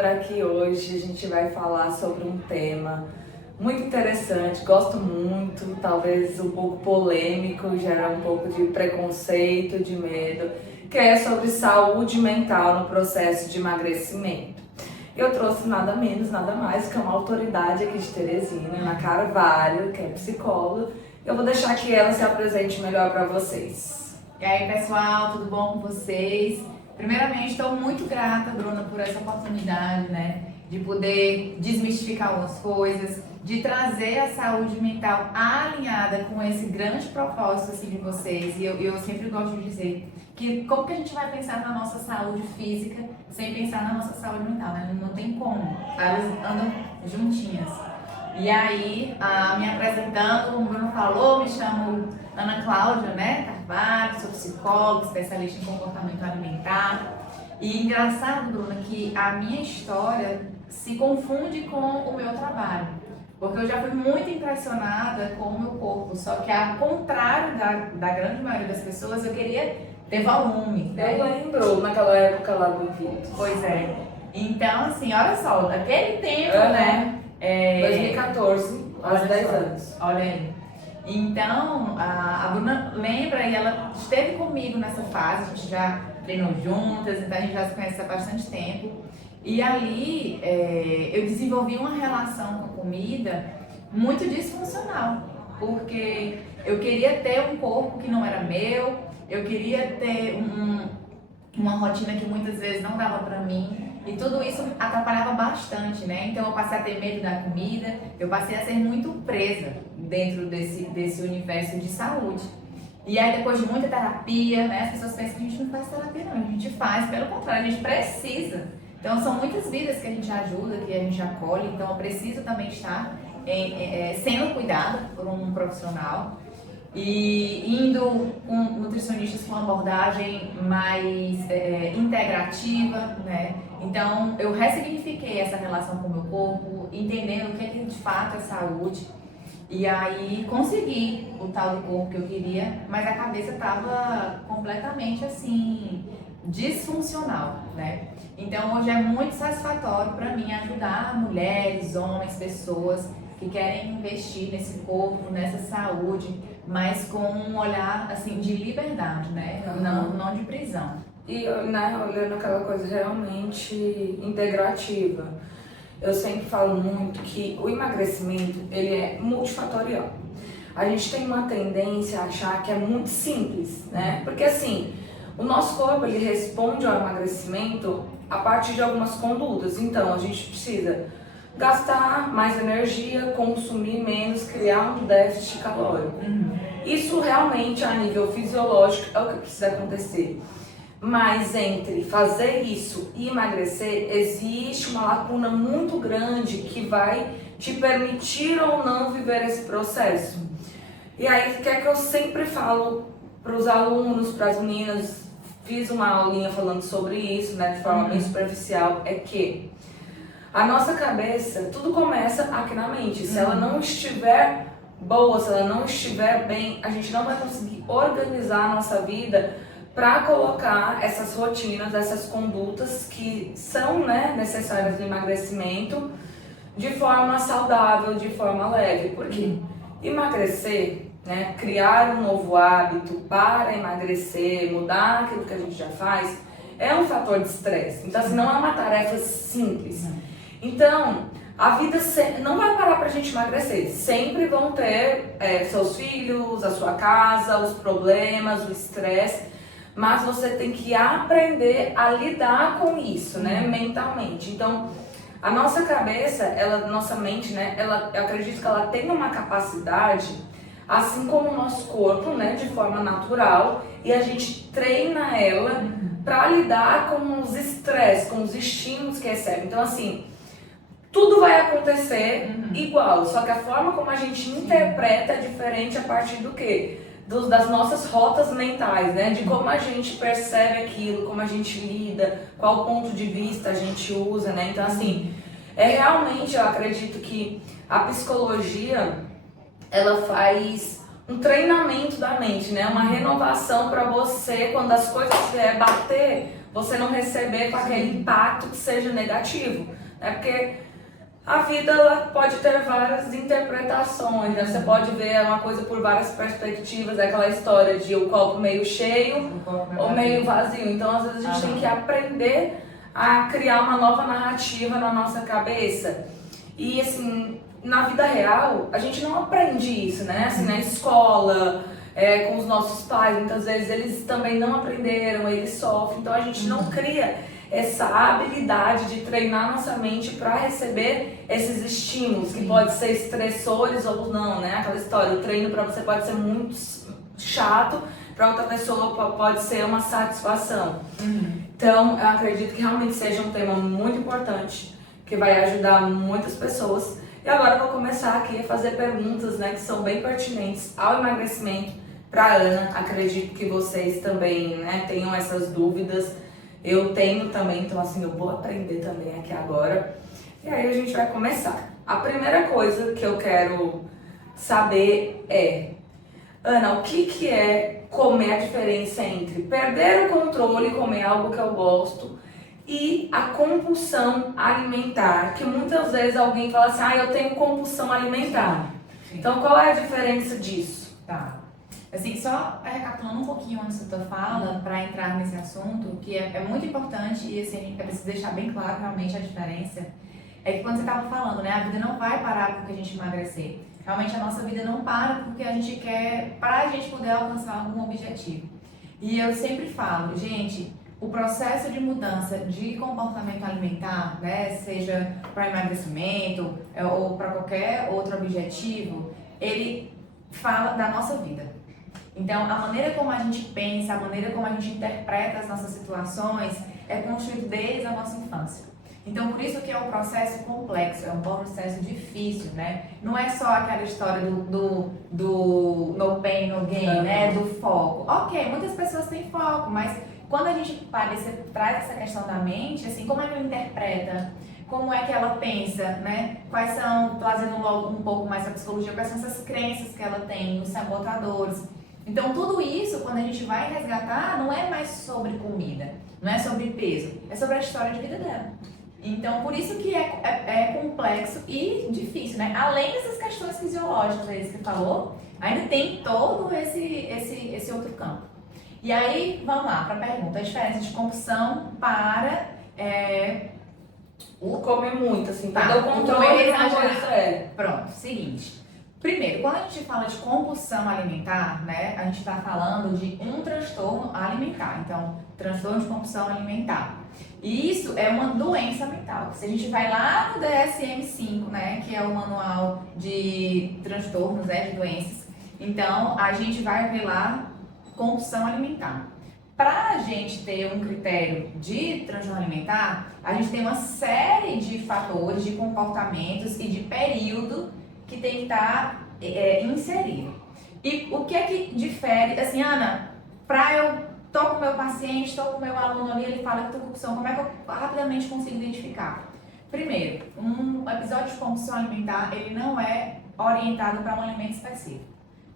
por aqui hoje. A gente vai falar sobre um tema muito interessante, gosto muito, talvez um pouco polêmico, gera um pouco de preconceito, de medo, que é sobre saúde mental no processo de emagrecimento. Eu trouxe nada menos, nada mais que uma autoridade aqui de Teresina, Ana Carvalho, que é psicóloga. Eu vou deixar que ela se apresente melhor para vocês. E aí, pessoal, tudo bom com vocês? Primeiramente, estou muito grata, Bruna, por essa oportunidade, né, de poder desmistificar algumas coisas, de trazer a saúde mental alinhada com esse grande propósito assim, de vocês. E eu sempre gosto de dizer que como que a gente vai pensar na nossa saúde física sem pensar na nossa saúde mental, né? Não tem como, elas andam juntinhas. E aí, me apresentando, como o Bruno falou, me chamo Ana Cláudia, né, Carvalho, sou psicóloga, especialista em comportamento alimentar. E engraçado, Bruna, que a minha história se confunde com o meu trabalho, porque eu já fui muito impressionada com o meu corpo, só que ao contrário da grande maioria das pessoas, eu queria ter volume, né? Eu lembro naquela época lá do vídeo. Pois é. Então, assim, olha só, naquele tempo, né? 2014, quase 10 anos. Olha aí. Então, a Bruna lembra e ela esteve comigo nessa fase, a gente já treinou juntas, então a gente já se conhece há bastante tempo. E ali eu desenvolvi uma relação com a comida muito disfuncional, porque eu queria ter um corpo que não era meu, eu queria ter uma rotina que muitas vezes não dava pra mim. E tudo isso atrapalhava bastante, né? Então eu passei a ter medo da comida, eu passei a ser muito presa dentro desse universo de saúde. E aí depois de muita terapia, né? As pessoas pensam que a gente não faz terapia não, a gente faz, pelo contrário, a gente precisa. Então são muitas vidas que a gente ajuda, que a gente acolhe, então eu preciso também estar sendo cuidada por um profissional. E indo com nutricionistas com uma abordagem mais integrativa, né? Então eu ressignifiquei essa relação com o meu corpo, entendendo o que de fato é saúde. E aí consegui o tal do corpo que eu queria, mas a cabeça estava completamente assim, disfuncional, né? Então hoje é muito satisfatório para mim ajudar mulheres, homens, pessoas que querem investir nesse corpo, nessa saúde, mas com um olhar assim de liberdade, né? Não de prisão. E olhando aquela coisa realmente integrativa. Eu sempre falo muito que o emagrecimento ele é multifatorial. A gente tem uma tendência a achar que é muito simples, né? Porque assim, o nosso corpo ele responde ao emagrecimento a partir de algumas condutas. Então a gente precisa gastar mais energia, consumir menos, criar um déficit calórico. Isso realmente a nível fisiológico é o que precisa acontecer. Mas entre fazer isso e emagrecer, existe uma lacuna muito grande que vai te permitir ou não viver esse processo. E aí, o que é que eu sempre falo para os alunos, para as meninas, fiz uma aulinha falando sobre isso, né, de forma bem superficial, é que a nossa cabeça, tudo começa aqui na mente. Se ela não estiver boa, se ela não estiver bem, a gente não vai conseguir organizar a nossa vida para colocar essas rotinas, essas condutas que são, né, necessárias no emagrecimento de forma saudável, de forma leve. Porque emagrecer, né, criar um novo hábito para emagrecer, mudar aquilo que a gente já faz, é um fator de estresse. Então, assim, não é uma tarefa simples. Então, a vida não vai parar pra gente emagrecer. Sempre vão ter seus filhos, a sua casa, os problemas, o estresse. Mas você tem que aprender a lidar com isso, né, mentalmente. Então, a nossa cabeça, nossa mente, né, eu acredito que ela tem uma capacidade, assim como o nosso corpo, né, de forma natural, e a gente treina ela para lidar com os estresses, com os estímulos que recebe. Então, assim, tudo vai acontecer igual, só que a forma como a gente interpreta é diferente a partir do quê? Das nossas rotas mentais, né? De como a gente percebe aquilo, como a gente lida, qual ponto de vista a gente usa, né? Então, assim, realmente, eu acredito que a psicologia, ela faz um treinamento da mente, né? Uma renovação para você, quando as coisas bater, você não receber com aquele impacto que seja negativo, né? Porque a vida ela pode ter várias interpretações, né? Você pode ver uma coisa por várias perspectivas, é aquela história de o copo meio cheio ou meio vazio. Então, às vezes, a gente tem que aprender a criar uma nova narrativa na nossa cabeça. E, assim, na vida real, a gente não aprende isso, né? Assim, na escola, com os nossos pais, muitas vezes eles também não aprenderam, eles sofrem. Então, a gente não cria essa habilidade de treinar nossa mente para receber esses estímulos, que pode ser estressores ou não, né? Aquela história, o treino para você pode ser muito chato, para outra pessoa pode ser uma satisfação. Então, eu acredito que realmente seja um tema muito importante, que vai ajudar muitas pessoas. E agora eu vou começar aqui a fazer perguntas, né, que são bem pertinentes ao emagrecimento para Ana. Acredito que vocês também, né, tenham essas dúvidas. Eu tenho também, então assim, eu vou aprender também aqui agora. E aí a gente vai começar. A primeira coisa que eu quero saber é, Ana, o que é comer, a diferença entre perder o controle e comer algo que eu gosto e a compulsão alimentar, que muitas vezes alguém fala assim, eu tenho compulsão alimentar. Então qual é a diferença disso? Tá. Assim, só recapitulando um pouquinho antes da tua fala, para entrar nesse assunto, que é muito importante e assim, é preciso deixar bem claro realmente a diferença, é que quando você estava falando, né, a vida não vai parar porque a gente emagrecer. Realmente a nossa vida não para porque a gente quer, para a gente poder alcançar algum objetivo. E eu sempre falo, gente, o processo de mudança de comportamento alimentar, né, seja para emagrecimento ou para qualquer outro objetivo, ele fala da nossa vida. Então, a maneira como a gente pensa, a maneira como a gente interpreta as nossas situações é construído desde a nossa infância. Então, por isso que é um processo complexo, é um processo difícil, né? Não é só aquela história do no pain, no gain, né? Do foco. Ok, muitas pessoas têm foco, mas quando a gente traz essa questão da mente, assim, como é que ela interpreta? Como é que ela pensa, né? Quais são, trazendo logo um pouco mais a psicologia, quais são essas crenças que ela tem, os sabotadores. Então, tudo isso, quando a gente vai resgatar, não é mais sobre comida, não é sobre peso, é sobre a história de vida dela. Então, por isso que é complexo e difícil, né? Além dessas questões fisiológicas aí que você falou, ainda tem todo esse outro campo. E aí, vamos lá para a pergunta, a diferença de compulsão para o comer muito, assim, tá, perder o controle de uma coisa Pronto, seguinte. Primeiro, quando a gente fala de compulsão alimentar, né, a gente está falando de um transtorno alimentar. Então, transtorno de compulsão alimentar. E isso é uma doença mental. Se a gente vai lá no DSM-5, né, que é o manual de transtornos, né, de doenças, então a gente vai ver lá compulsão alimentar. Para a gente ter um critério de transtorno alimentar, a gente tem uma série de fatores, de comportamentos e de período que tem que estar inserido. E o que é que difere, assim, Ana, para eu tô com o meu paciente, estou com o meu aluno ali, ele fala que estou com compulsão, como é que eu rapidamente consigo identificar? Primeiro, um episódio de compulsão alimentar, ele não é orientado para um alimento específico.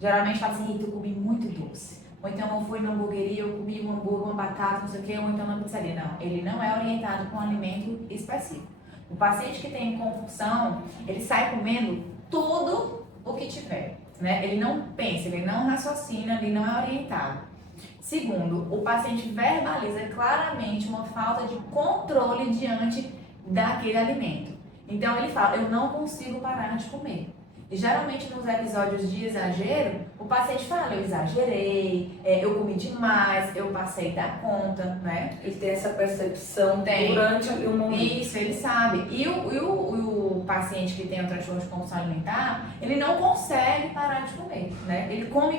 Geralmente fala assim, eu comi muito doce. Ou então eu fui na hamburgueria, eu comi um hambúrguer, uma batata, não sei o que, ou então na pizzaria. Não, ele não é orientado para um alimento específico. O paciente que tem compulsão, ele sai comendo tudo o que tiver, né? Ele não pensa, ele não raciocina, ele não é orientado. Segundo, o paciente verbaliza claramente uma falta de controle diante daquele alimento. Então ele fala, eu não consigo parar de comer. E geralmente nos episódios de exagero, o paciente fala, eu exagerei, eu comi demais, eu passei da conta, né? Ele tem essa percepção durante ali o momento. Isso, ele sabe. E o paciente que tem o transtorno de compulsão alimentar, ele não consegue parar de comer, né? Ele come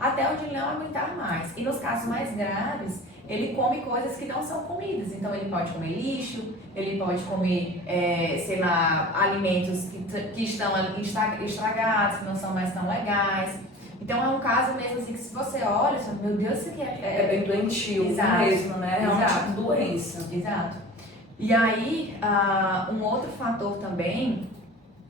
até onde ele não aguentar mais. E nos casos mais graves, ele come coisas que não são comidas. Então ele pode comer lixo, ele pode comer, sei lá, alimentos que estão estragados, que não são mais tão legais. Então é um caso mesmo assim que se você olha, você fala, meu Deus, isso aqui é bem doentio mesmo, né? É um tipo de doença. Exato. E aí, um outro fator também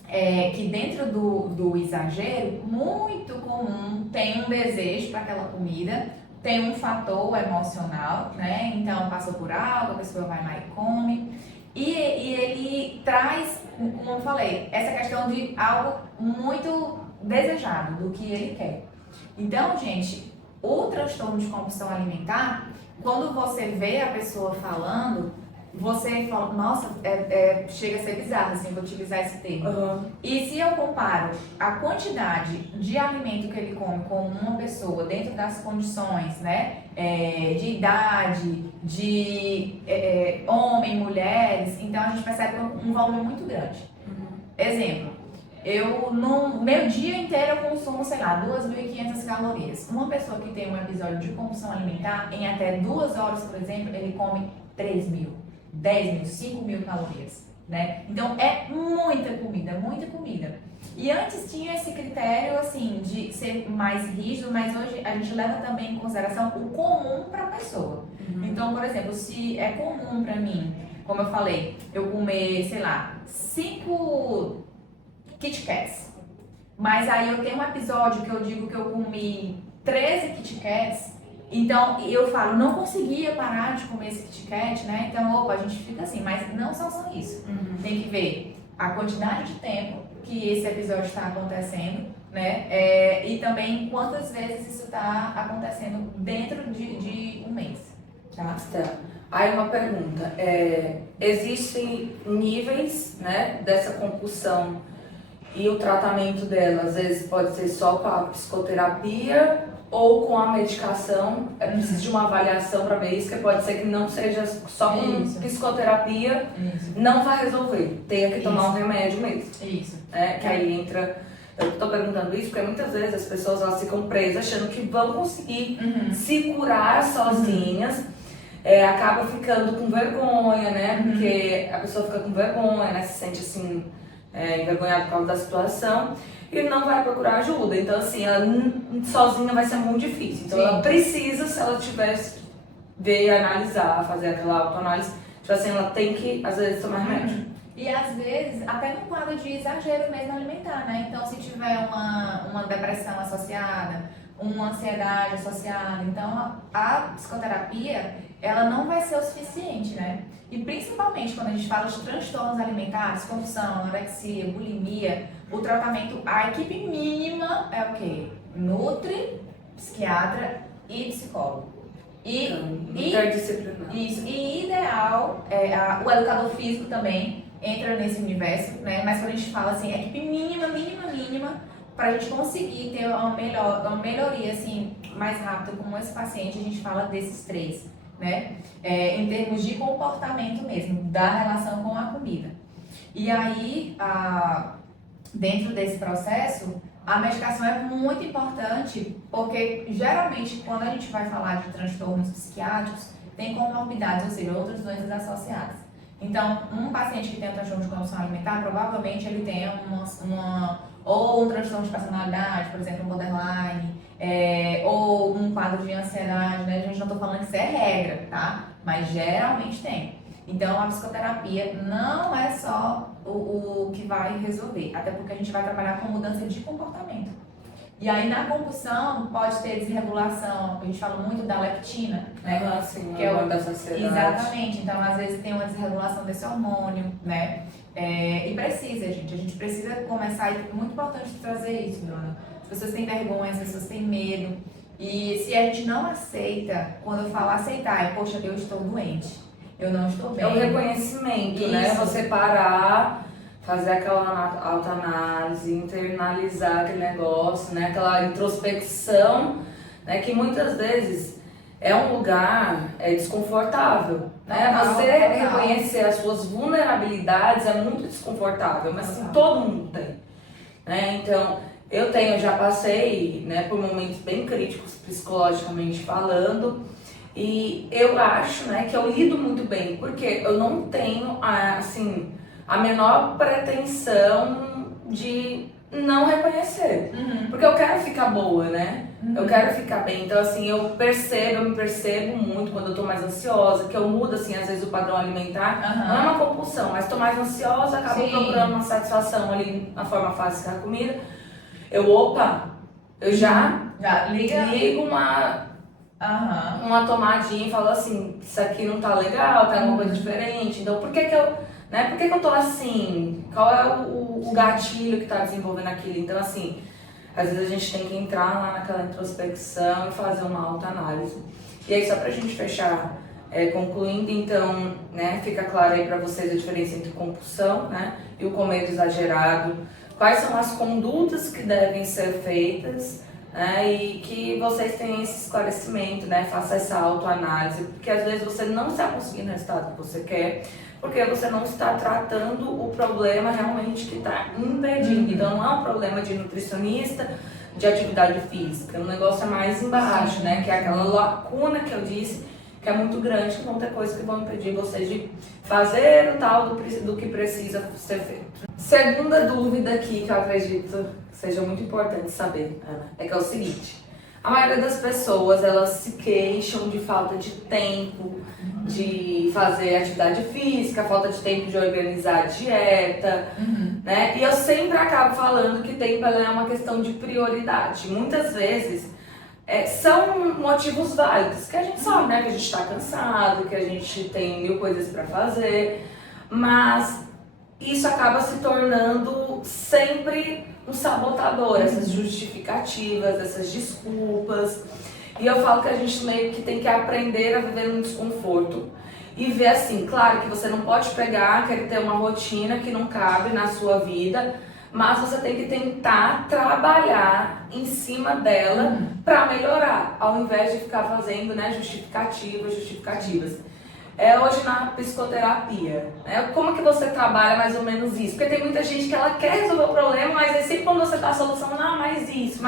é que dentro do exagero, muito comum, tem um desejo para aquela comida, tem um fator emocional, né? Então passou por algo, a pessoa vai lá e come. E ele traz, como eu falei, essa questão de algo muito desejado, do que ele quer. Então, gente, o transtorno de compulsão alimentar, quando você vê a pessoa falando, você fala, nossa, chega a ser bizarro, assim, vou utilizar esse termo. Uhum. E se eu comparo a quantidade de alimento que ele come com uma pessoa dentro das condições, né, de idade, de homem, mulheres, então a gente percebe um volume muito grande. Exemplo, no meu dia inteiro eu consumo, sei lá, 2.500 calorias. Uma pessoa que tem um episódio de compulsão alimentar, em até 2 horas, por exemplo, ele come 3.000, 10.000, 5.000 calorias, né? Então é muita comida, muita comida. E antes tinha esse critério, assim, de ser mais rígido, mas hoje a gente leva também em consideração o comum para a pessoa. Então, por exemplo, se é comum para mim, como eu falei, eu comer, sei lá, 5 Kit Kats. Mas aí eu tenho um episódio que eu digo que eu comi 13 Kit Kats. Então eu falo, não conseguia parar de comer esse Kit Kat, né? Então, opa, a gente fica assim, mas não só isso. Tem que ver a quantidade de tempo que esse episódio está acontecendo, né? E também quantas vezes isso está acontecendo dentro de um mês, tá? Aí uma pergunta, existem níveis, né, dessa compulsão e o tratamento dela, às vezes pode ser só com a psicoterapia ou com a medicação, precisa de uma avaliação para ver isso, que pode ser que não seja só com psicoterapia, não vai resolver, tenha que tomar um remédio mesmo. Isso. Que aí entra, eu tô perguntando isso porque muitas vezes as pessoas elas ficam presas achando que vão conseguir se curar sozinhas, acaba ficando com vergonha, né, porque a pessoa fica com vergonha, né, se sente assim, envergonhada por causa da situação e não vai procurar ajuda. Então, assim, ela sozinha vai ser muito difícil. Então, ela precisa, se ela tivesse, ver, analisar, fazer aquela autoanálise, tipo assim, ela tem que, às vezes, tomar remédio. E, às vezes, até no quadro de exagero mesmo alimentar, né? Então, se tiver uma depressão associada, uma ansiedade associada, então, a psicoterapia, ela não vai ser o suficiente, né? E principalmente quando a gente fala de transtornos alimentares, compulsão, anorexia, bulimia, o tratamento, a equipe mínima é o quê? Nutri, psiquiatra e psicólogo. Interdisciplinar. Isso. E ideal, o educador físico também entra nesse universo, né? Mas quando a gente fala assim, equipe mínima, para a gente conseguir ter uma melhoria assim, mais rápida com esse paciente, a gente fala desses 3. Né? Em termos de comportamento mesmo, da relação com a comida. E aí, dentro desse processo, a medicação é muito importante, porque geralmente quando a gente vai falar de transtornos psiquiátricos, tem comorbidades, ou seja, outras doenças associadas. Então, um paciente que tem um transtorno de compulsão alimentar, provavelmente ele tem ou um transtorno de personalidade, por exemplo, um borderline, ou um quadro de ansiedade, né? A gente não está falando que isso é regra, tá? Mas geralmente tem. Então, a psicoterapia não é só o que vai resolver, até porque a gente vai trabalhar com mudança de comportamento. E aí, na compulsão, pode ter desregulação, a gente fala muito da leptina, né? Sim, que é o da saciedade. Exatamente, então às vezes tem uma desregulação desse hormônio, né? E precisa, gente, a gente precisa começar, e é muito importante trazer isso, Dona. As pessoas têm vergonha, as pessoas têm medo, e se a gente não aceita, quando eu falo aceitar, poxa, eu estou doente, eu não estou bem. É o reconhecimento, né? Você parar, fazer aquela autoanálise, internalizar aquele negócio, né? Aquela introspecção, né? Que muitas vezes é um lugar desconfortável, né? Você reconhecer as suas vulnerabilidades é muito desconfortável, mas assim, todo mundo tem, né? Então, eu já passei, né, por momentos bem críticos psicologicamente falando, e eu acho, né, que eu lido muito bem, porque eu não tenho, assim, a menor pretensão de não reconhecer, porque eu quero ficar boa, né? Eu quero ficar bem, então assim, eu me percebo muito quando eu tô mais ansiosa, que eu mudo assim, às vezes o padrão alimentar, não é uma compulsão, mas tô mais ansiosa, acabo procurando uma satisfação ali na forma fácil da comida, eu já ligo uma tomadinha e fala assim, isso aqui não tá legal, tá alguma coisa diferente, então por que que eu, né, por que que eu tô assim? Qual é o gatilho que tá desenvolvendo aquilo? Então assim, às vezes a gente tem que entrar lá naquela introspecção e fazer uma autoanálise. E aí só pra gente fechar, concluindo, então, né, fica claro aí pra vocês a diferença entre compulsão, né, e o comer exagerado, quais são as condutas que devem ser feitas, né, e que vocês tenham esse esclarecimento, né, faça essa autoanálise, porque às vezes você não está conseguindo o resultado que você quer, porque você não está tratando o problema realmente que está impedindo. Então não é um problema de nutricionista, de atividade física, o negócio é mais embaixo, né, que é aquela lacuna que eu disse, que é muito grande, que vão ter coisas que vão impedir você de fazer o tal do que precisa ser feito. Segunda dúvida aqui, que eu acredito seja muito importante saber, Ana, é que é o seguinte: a maioria das pessoas, elas se queixam de falta de tempo de fazer atividade física, falta de tempo de organizar a dieta, né? E eu sempre acabo falando que tempo é uma questão de prioridade. Muitas vezes são motivos válidos, que a gente sabe, né? Que a gente está cansado, que a gente tem mil coisas para fazer, mas isso acaba se tornando sempre um sabotador, essas justificativas, essas desculpas. E eu falo que a gente meio que tem que aprender a viver no desconforto e ver assim, claro que você não pode pegar, querer ter uma rotina que não cabe na sua vida, mas você tem que tentar trabalhar em cima dela para melhorar, ao invés de ficar fazendo, né, justificativas. Hoje na psicoterapia, né? Como que você trabalha mais ou menos isso? Porque tem muita gente que ela quer resolver o problema, mas aí sempre quando você dá a solução, não, mais isso,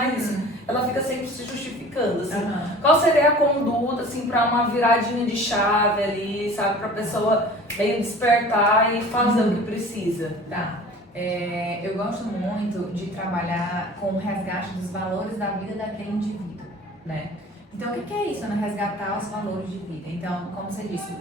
ela fica sempre se justificando, assim. Qual seria a conduta, assim, para uma viradinha de chave ali, sabe? Pra pessoa meio despertar e fazer o que precisa. Tá. Eu gosto muito de trabalhar com o resgate dos valores da vida daquele indivíduo, né? Então, o que é isso, né? Resgatar os valores de vida. Então, como você disse,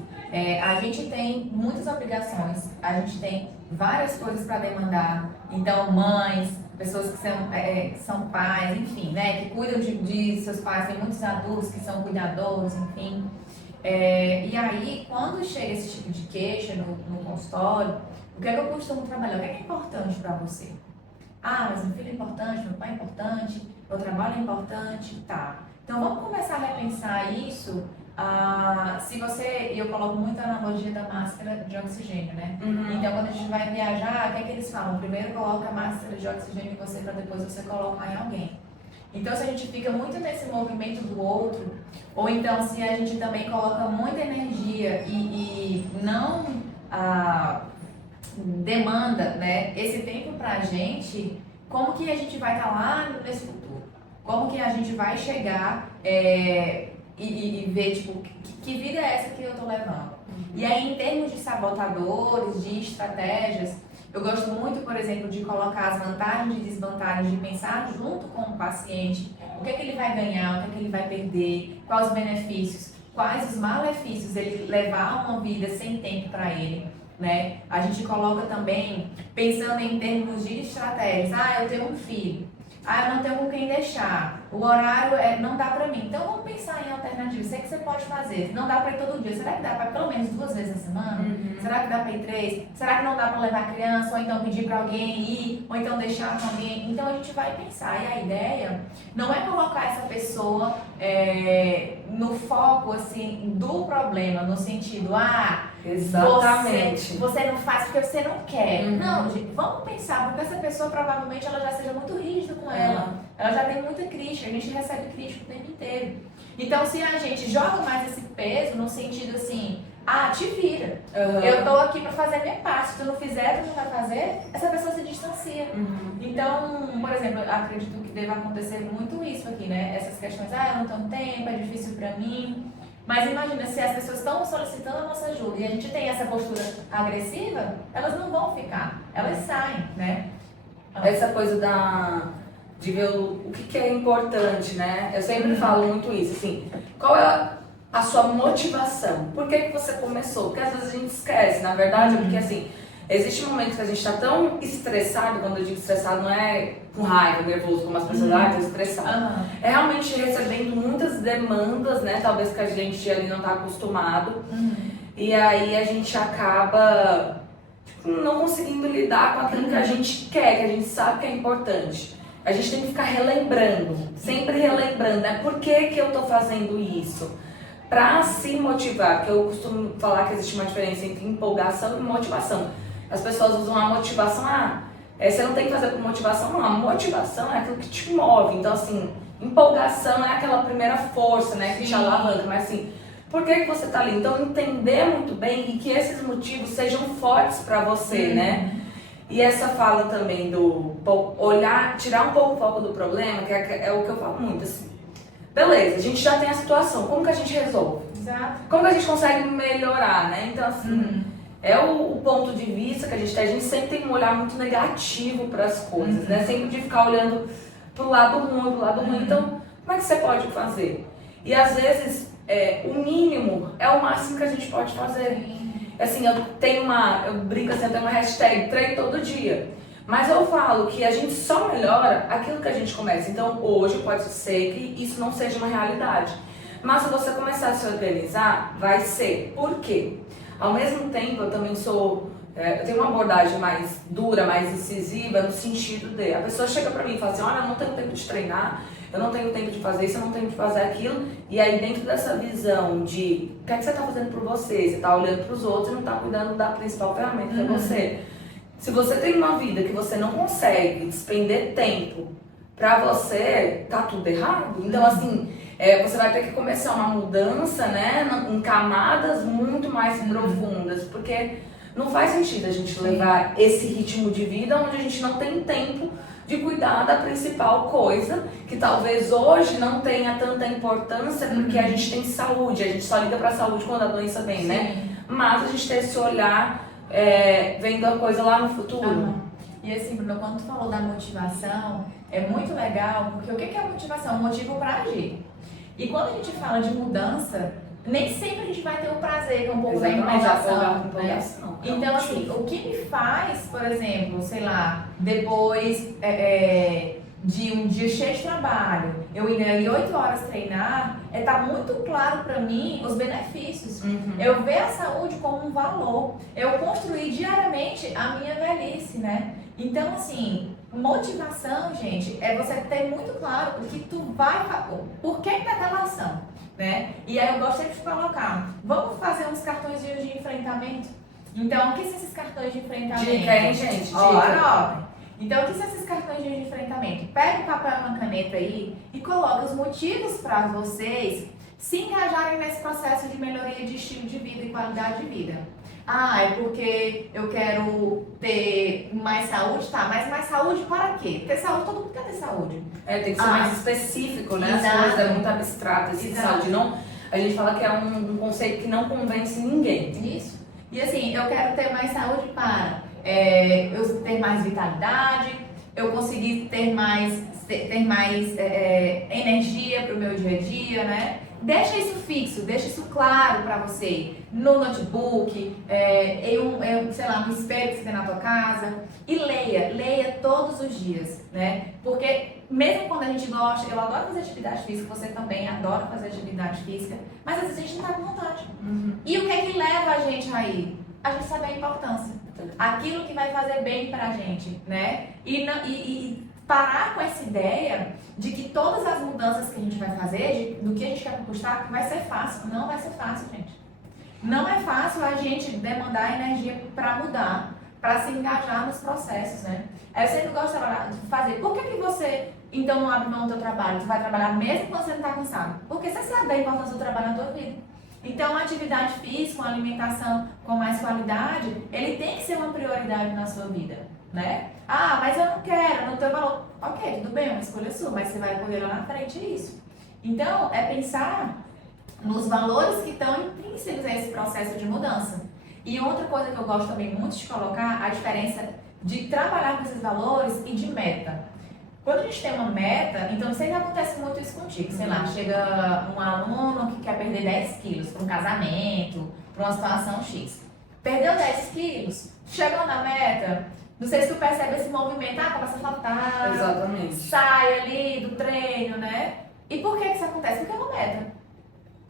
a gente tem muitas obrigações, a gente tem várias coisas para demandar. Então, mães, pessoas que são pais, enfim, né? Que cuidam de seus pais, tem muitos adultos que são cuidadores, enfim. E aí, quando chega esse tipo de queixa no consultório, o que é que eu costumo trabalhar? O que é importante para você? Ah, mas meu filho é importante, meu pai é importante, meu trabalho é importante, tá. Então vamos começar a repensar isso. Se você, e eu coloco muito a analogia da máscara de oxigênio, né? Então quando a gente vai viajar, o que é que eles falam? Primeiro coloca a máscara de oxigênio em você para depois você colocar em alguém. Então se a gente fica muito nesse movimento do outro, ou então se a gente também coloca muita energia e não demanda, né, esse tempo pra gente, como que a gente vai estar lá nesse futuro? Como que a gente vai chegar e ver, tipo, que vida é essa que eu tô levando? E aí, em termos de sabotadores, de estratégias, eu gosto muito, por exemplo, de colocar as vantagens e desvantagens, de pensar junto com o paciente o que é que ele vai ganhar, o que é que ele vai perder, quais os benefícios, quais os malefícios dele levar uma vida sem tempo para ele, né? A gente coloca também, pensando em termos de estratégias, eu tenho um filho, eu não tenho com quem deixar, o horário não dá pra mim. Então vamos pensar em alternativas. Sei que você pode fazer. Não dá pra ir todo dia. Será que dá pra ir pelo menos 2 vezes na semana? Será que dá pra ir 3? Será que não dá pra levar a criança? Ou então pedir pra alguém ir? Ou então deixar com alguém? Então a gente vai pensar. E a ideia não é colocar essa pessoa no foco assim do problema, no sentido, exatamente. Você não faz porque você não quer. Não, gente, vamos pensar, porque essa pessoa provavelmente ela já seja muito rígida com ela já tem muita crítica, a gente recebe crítica o tempo inteiro. Então, se a gente joga mais esse peso no sentido assim, te vira. Eu tô aqui pra fazer a minha parte. Se tu não fizer, tu não vai fazer, essa pessoa se distancia. Então, por exemplo, eu acredito que deva acontecer muito isso aqui, né? Essas questões, eu não tenho tempo, é difícil pra mim. Mas imagina, se as pessoas estão solicitando a nossa ajuda e a gente tem essa postura agressiva, elas não vão ficar, elas saem, né? Essa coisa de ver o que é importante, né? Eu sempre falo muito isso, assim, qual é a sua motivação? Por que você começou? Porque às vezes a gente esquece, na verdade, porque assim, existe um momento que a gente está tão estressado, quando eu digo estressado não é com raiva, nervoso, como as pessoas estão estressadas. É realmente recebendo muitas demandas, né? Talvez que a gente ali não tá acostumado. E aí a gente acaba não conseguindo lidar com aquilo que a gente quer, que a gente sabe que é importante. A gente tem que ficar relembrando, sempre relembrando, né? Por que que eu tô fazendo isso? Pra se motivar, porque eu costumo falar que existe uma diferença entre empolgação e motivação. As pessoas usam a motivação, você não tem que fazer por motivação, não. A motivação é aquilo que te move. Então, assim, empolgação é aquela primeira força, né, que te alavanca. Mas, assim, por que que você tá ali? Então, entender muito bem e que esses motivos sejam fortes pra você, né? E essa fala também do olhar, tirar um pouco o foco do problema, que é o que eu falo muito, assim. Beleza, a gente já tem a situação, como que a gente resolve? Exato. Como que a gente consegue melhorar, né? Então, assim, é o ponto de vista que a gente tem. A gente sempre tem um olhar muito negativo para as coisas, né? Sempre de ficar olhando pro lado ruim, Então, como é que você pode fazer? E às vezes, o mínimo é o máximo que a gente pode fazer. Assim, eu brinco assim, eu tenho uma hashtag treino todo dia. Mas eu falo que a gente só melhora aquilo que a gente começa. Então, hoje pode ser que isso não seja uma realidade. Mas se você começar a se organizar, vai ser. Por quê? Ao mesmo tempo, eu também eu tenho uma abordagem mais dura, mais incisiva, no sentido de... A pessoa chega pra mim e fala assim, olha, eu não tenho tempo de treinar, eu não tenho tempo de fazer isso, eu não tenho tempo de fazer aquilo. E aí, dentro dessa visão de o que é que você tá fazendo por você? Você tá olhando pros outros e não tá cuidando da principal ferramenta, que é você. Se você tem uma vida que você não consegue despender tempo pra você, tá tudo errado. Então, assim, você vai ter que começar uma mudança, né, em camadas muito mais profundas, porque não faz sentido a gente levar esse ritmo de vida onde a gente não tem tempo de cuidar da principal coisa, que talvez hoje não tenha tanta importância, porque a gente tem saúde, a gente só liga pra saúde quando a doença vem, né? Mas a gente tem esse olhar vendo a coisa lá no futuro. E assim, Bruno, quando tu falou da motivação, é muito legal, porque o que é motivação? Um motivo para agir. E quando a gente fala de mudança, nem sempre a gente vai ter o prazer, que é um pouco da empolgação. Então, assim, o que me faz, por exemplo, sei lá, depois de um dia cheio de trabalho, eu ir aí 8 horas treinar, tá muito claro para mim os benefícios. Eu ver a saúde como um valor, eu construir diariamente a minha velhice, né? Então, assim, motivação, gente, é você ter muito claro o que tu vai fazer, por que daquela ação, né? E aí eu gosto sempre de colocar, vamos fazer uns cartõezinhos de enfrentamento? Então, o que são esses cartões de enfrentamento? Dica, hein, gente? Dica. Então, o que são esses cartões de enfrentamento? Pega o papel e uma caneta aí e coloca os motivos para vocês se engajarem nesse processo de melhoria de estilo de vida e qualidade de vida. É porque eu quero ter mais saúde, tá? Mas mais saúde para quê? Ter saúde, todo mundo quer ter saúde. Tem que ser mais específico, né? Exato. As coisas é muito abstrata, assim, saúde. Não, a gente fala que é um conceito que não convence ninguém. Isso. E assim, eu quero ter mais saúde para eu ter mais vitalidade, eu conseguir ter mais energia para o meu dia a dia, né? Deixa isso fixo, deixa isso claro para você no notebook, sei lá, no espelho que você tem na tua casa, e leia todos os dias, né? Porque mesmo quando a gente gosta, eu adoro fazer atividade física, você também adora fazer atividade física, mas às vezes a gente não tá com vontade. E o que é que leva a gente aí? A gente saber a importância, aquilo que vai fazer bem pra gente, né? E parar com essa ideia de que todas as mudanças que a gente vai fazer, do que a gente quer conquistar, vai ser fácil. Não vai ser fácil, gente. Não é fácil a gente demandar energia para mudar, para se engajar nos processos, né? Eu sempre gosto de fazer. Por que você, então, não abre mão do teu trabalho? Tu vai trabalhar mesmo quando você não está cansado? Porque você sabe da importância do trabalho na tua vida. Então, a atividade física, uma alimentação com mais qualidade, ele tem que ser uma prioridade na sua vida, né? Mas eu não quero, não tenho valor. Ok, tudo bem, é uma escolha sua, mas você vai correr lá na frente, é isso. Então, é pensar nos valores que estão intrínsecos a esse processo de mudança. E outra coisa que eu gosto também muito de colocar, a diferença de trabalhar com esses valores e de meta. Quando a gente tem uma meta, então sempre acontece muito isso contigo, sei lá, chega um aluno que quer perder 10 quilos para um casamento, para uma situação X. Perdeu 10 quilos, chegou na meta, não sei se tu percebe esse movimento, começa a faltar, Exatamente. sai ali do treino, né? E por que isso acontece? Porque é uma meta.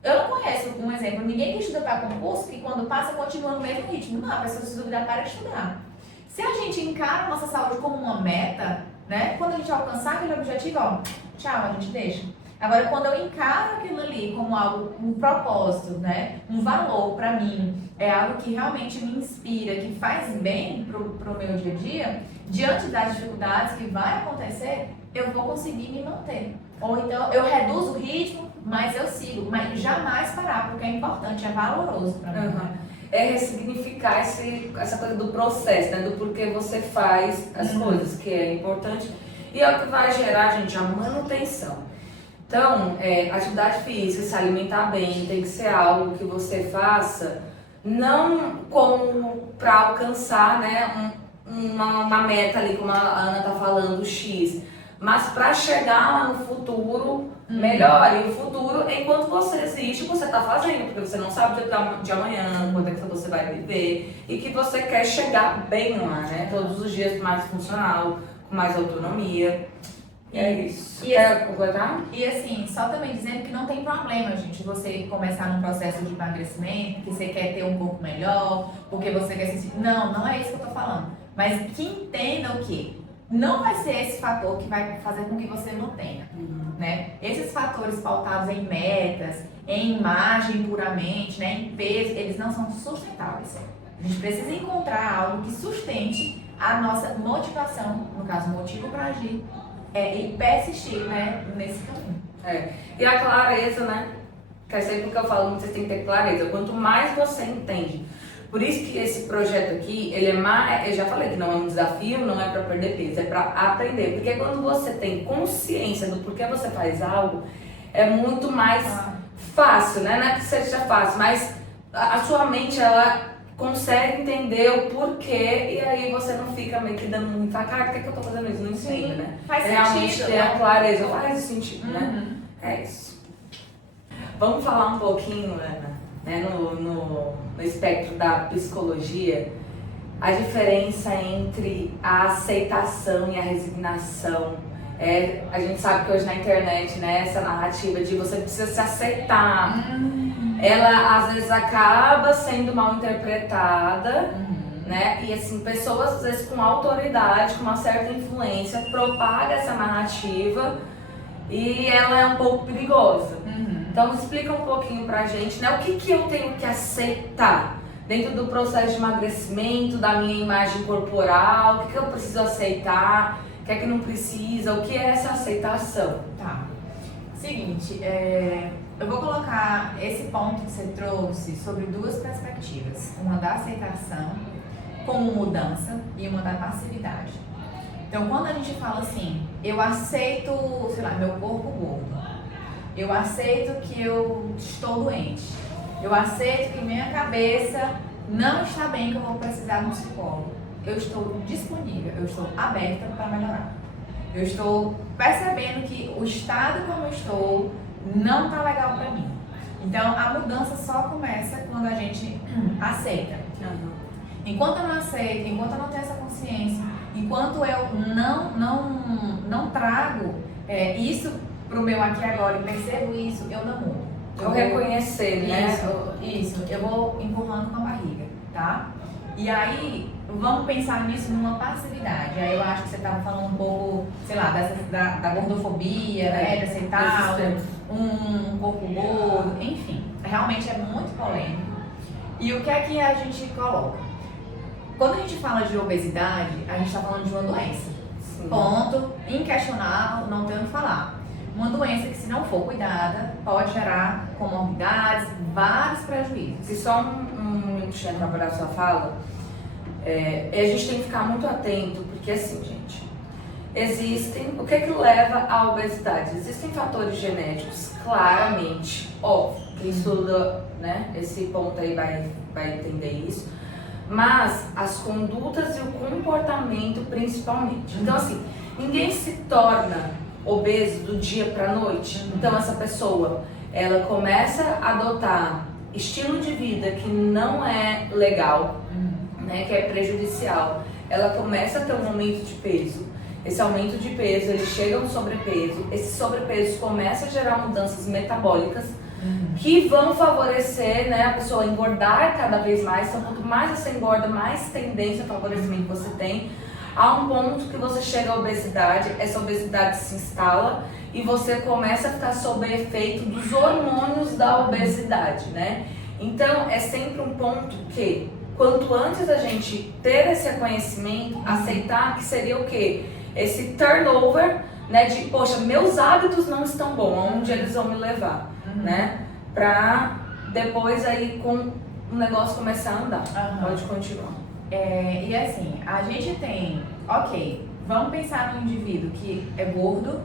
Eu não conheço, um exemplo, ninguém que estuda para concurso que quando passa continua no mesmo ritmo. Não, a pessoa se duvidar para de estudar. Se a gente encara a nossa saúde como uma meta, né? Quando a gente alcançar aquele objetivo, ó, tchau, a gente deixa. Agora, quando eu encaro aquilo ali como algo, um propósito, né? Um valor para mim, é algo que realmente me inspira, que faz bem pro meu dia a dia, diante das dificuldades que vai acontecer, eu vou conseguir me manter. Ou então, eu reduzo o ritmo, mas eu sigo. Mas jamais parar, porque é importante, é valoroso para mim. É ressignificar essa coisa do processo, né? Do porquê você faz as coisas, que é importante. E é o que vai gerar, gente, a manutenção. Então, atividade física, se alimentar bem, tem que ser algo que você faça não como para alcançar, né, uma meta ali, como a Ana tá falando, X, mas para chegar lá no futuro melhor. E o futuro, enquanto você existe, você tá fazendo, porque você não sabe o dia de amanhã, quando é que você vai viver, e que você quer chegar bem lá, né, todos os dias mais funcional, com mais autonomia. E é isso. Quer completar? E assim, só também dizendo que não tem problema, gente, você começar num processo de emagrecimento, que você quer ter um corpo melhor, porque você quer se sentir... Não é isso que eu tô falando. Mas que entenda o quê? Não vai ser esse fator que vai fazer com que você não tenha, né? Esses fatores pautados em metas, em imagem puramente, né, em peso, eles não são sustentáveis. A gente precisa encontrar algo que sustente a nossa motivação, no caso, motivo para agir, e persistir, né, nesse caminho. E a clareza, né? Que é sempre o que eu falo, vocês têm que ter clareza. Quanto mais você entende. Por isso que esse projeto aqui, ele é mais, eu já falei que não é um desafio, não é para perder peso, é para aprender. Porque quando você tem consciência do porquê você faz algo, é muito mais fácil, né? Não é que seja fácil, mas a sua mente, ela consegue entender o porquê, e aí você não fica meio que dando muita cara, por que eu tô fazendo isso? Não entende, né? Faz realmente sentido, ter a clareza, faz sentido, né? É isso. Vamos falar um pouquinho, Ana, né, no espectro da psicologia, a diferença entre a aceitação e a resignação. A gente sabe que hoje na internet, né, essa narrativa de você precisa se aceitar, ela às vezes acaba sendo mal interpretada, né? E assim, pessoas às vezes com autoridade, com uma certa influência, propaga essa narrativa e ela é um pouco perigosa. Então explica um pouquinho pra gente, né? O que eu tenho que aceitar dentro do processo de emagrecimento, da minha imagem corporal, o que eu preciso aceitar, o que é que não precisa, o que é essa aceitação? Tá. Seguinte, eu vou colocar esse ponto que você trouxe sobre duas perspectivas. Uma da aceitação como mudança e uma da passividade. Então, quando a gente fala assim, eu aceito, sei lá, meu corpo gordo. Eu aceito que eu estou doente. Eu aceito que minha cabeça não está bem, que eu vou precisar de um psicólogo. Eu estou disponível, eu estou aberta para melhorar. Eu estou percebendo que o estado como eu estou não está legal para mim. Então, a mudança só começa quando a gente aceita. Enquanto eu não aceito, enquanto eu não tenho essa consciência, enquanto eu não trago isso pro meu aqui e agora e percebo isso, eu não mudo. Eu reconhecer, né? Isso, eu vou empurrando com a barriga, tá? E aí, vamos pensar nisso numa passividade. Aí eu acho que você estava falando um pouco, sei lá, da gordofobia, né? De aceitar um corpo gordo, enfim. Realmente é muito polêmico. E o que é que a gente coloca? Quando a gente fala de obesidade, a gente está falando de uma doença. Ponto, inquestionável, não tem o que falar. Uma doença que, se não for cuidada, pode gerar comorbidades, vários prejuízos. E só um minutinho para parar a sua fala, a gente tem que ficar muito atento, porque assim, gente, o que leva à obesidade? Existem fatores genéticos, claramente, óbvio, quem estuda, né, esse ponto aí vai entender isso, mas as condutas e o comportamento principalmente. Então assim, ninguém se torna obeso do dia para a noite. Então essa pessoa, ela começa a adotar estilo de vida que não é legal, né, que é prejudicial. Ela começa a ter um aumento de peso esse aumento de peso, ele chega no sobrepeso, esse sobrepeso começa a gerar mudanças metabólicas que vão favorecer, né, a pessoa a engordar cada vez mais. Então, quanto mais você engorda, mais tendência a favorecimento você tem. Há um ponto que você chega à obesidade, essa obesidade se instala e você começa a ficar sob efeito dos hormônios da obesidade, né? Então, é sempre um ponto que, quanto antes a gente ter esse conhecimento, aceitar que seria o quê? Esse turnover, né, de, poxa, meus hábitos não estão bons, aonde eles vão me levar, né? Pra depois aí, com o negócio começar a andar. Pode continuar. E assim, a gente tem, ok, vamos pensar no indivíduo que é gordo,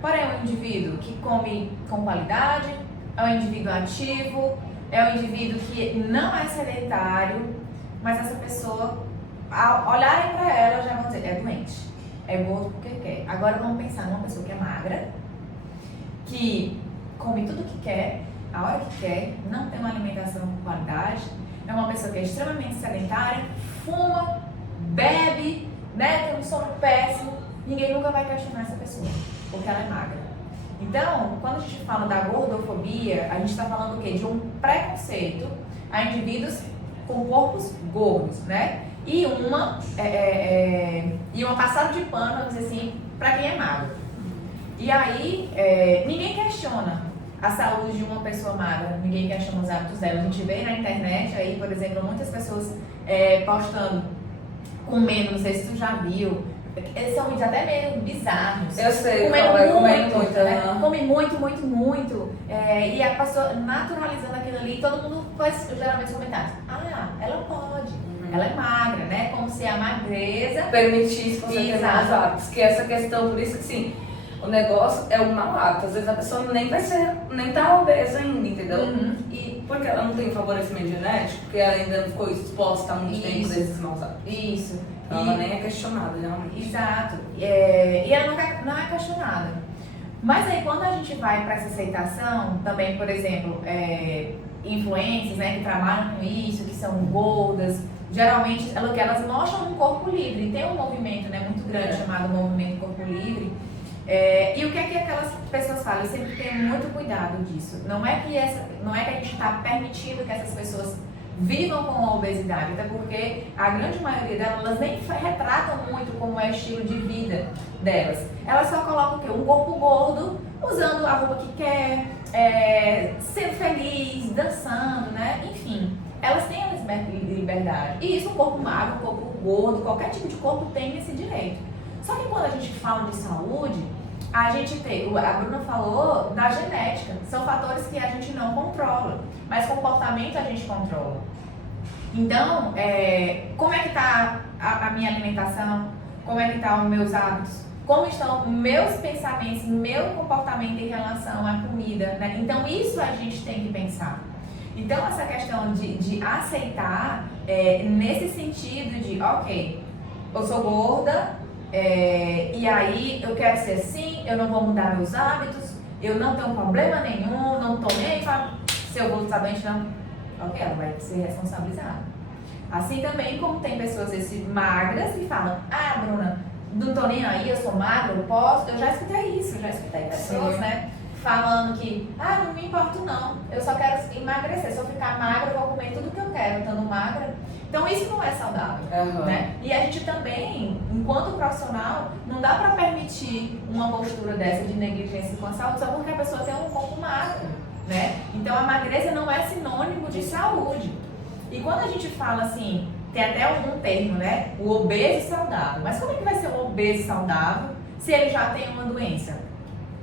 porém é um indivíduo que come com qualidade, é um indivíduo ativo, é um indivíduo que não é sedentário, mas essa pessoa, ao olharem para ela, já vão dizer, é doente, é gordo porque quer. Agora vamos pensar numa pessoa que é magra, que come tudo que quer, a hora que quer, não tem uma alimentação com qualidade, é uma pessoa que é extremamente sedentária, fuma, bebe, né, tem um sono péssimo, ninguém nunca vai questionar essa pessoa, porque ela é magra. Então, quando a gente fala da gordofobia, a gente está falando o quê? De um preconceito a indivíduos com corpos gordos, né? E uma passada de pano, vamos dizer assim, para quem é magro. E aí, ninguém questiona a saúde de uma pessoa magra, ninguém questiona os hábitos dela. A gente vê na internet aí, por exemplo, muitas pessoas postando comendo, não sei se tu já viu, eles são vídeos até meio bizarros. Eu sei, comendo muito, né? Come muito, e a pessoa naturalizando aquilo ali, e todo mundo faz geralmente os comentários. Ah, ela pode, ela é magra, né? Como se a magreza permitisse você ter mais hábitos. Que essa questão, por isso que sim, o negócio é um mau hábito. Às vezes a pessoa nem tá obesa ainda, entendeu? E porque ela não tem favorecimento genético, porque ela ainda não ficou exposta há muito tempo desses maus hábitos. Isso. Então ela nem é questionada, realmente. Exato. E ela não é questionada. Mas aí quando a gente vai para essa aceitação, também, por exemplo, influências, né, que trabalham com isso, que são gordas, geralmente elas mostram um corpo livre. E tem um movimento, né, muito grande chamado Movimento Corpo Livre. E o que é que aquelas pessoas falam? Eu sempre tenho muito cuidado disso. Não é que a gente está permitindo que essas pessoas vivam com a obesidade, até porque a grande maioria delas, elas nem retratam muito como é o estilo de vida delas. Elas só colocam o quê? Um corpo gordo, usando a roupa que quer, sendo feliz, dançando, né? Enfim, elas têm a liberdade. E isso, um corpo magro, um corpo gordo, qualquer tipo de corpo tem esse direito. Só que quando a gente fala de saúde, a gente tem, a Bruna falou da genética, são fatores que a gente não controla, mas comportamento a gente controla. Então, como é que está a minha alimentação? Como é que estão os meus hábitos? Como estão meus pensamentos, meu comportamento em relação à comida, né? Então, isso a gente tem que pensar. Então, essa questão de aceitar, nesse sentido de, ok, eu sou gorda, e aí eu quero ser assim, eu não vou mudar meus hábitos, eu não tenho problema nenhum, não tô nem se eu vou estar doente, não. Ok, ela vai ser responsabilizada. Assim também como tem pessoas magras que falam, ah, Bruna, não tô nem aí, eu sou magra, eu posso. Eu já escutei isso, eu já escutei pessoas, né, falando que, não me importo não, eu só quero emagrecer, se eu ficar magra eu vou comer tudo que eu quero, estando magra. Então isso não é saudável, né? E a gente também, enquanto profissional, não dá para permitir uma postura dessa de negligência com a saúde só porque a pessoa tem um corpo magro, né? Então a magreza não é sinônimo de saúde. E quando a gente fala assim, tem até algum termo, né? O obeso saudável. Mas como é que vai ser um obeso saudável se ele já tem uma doença?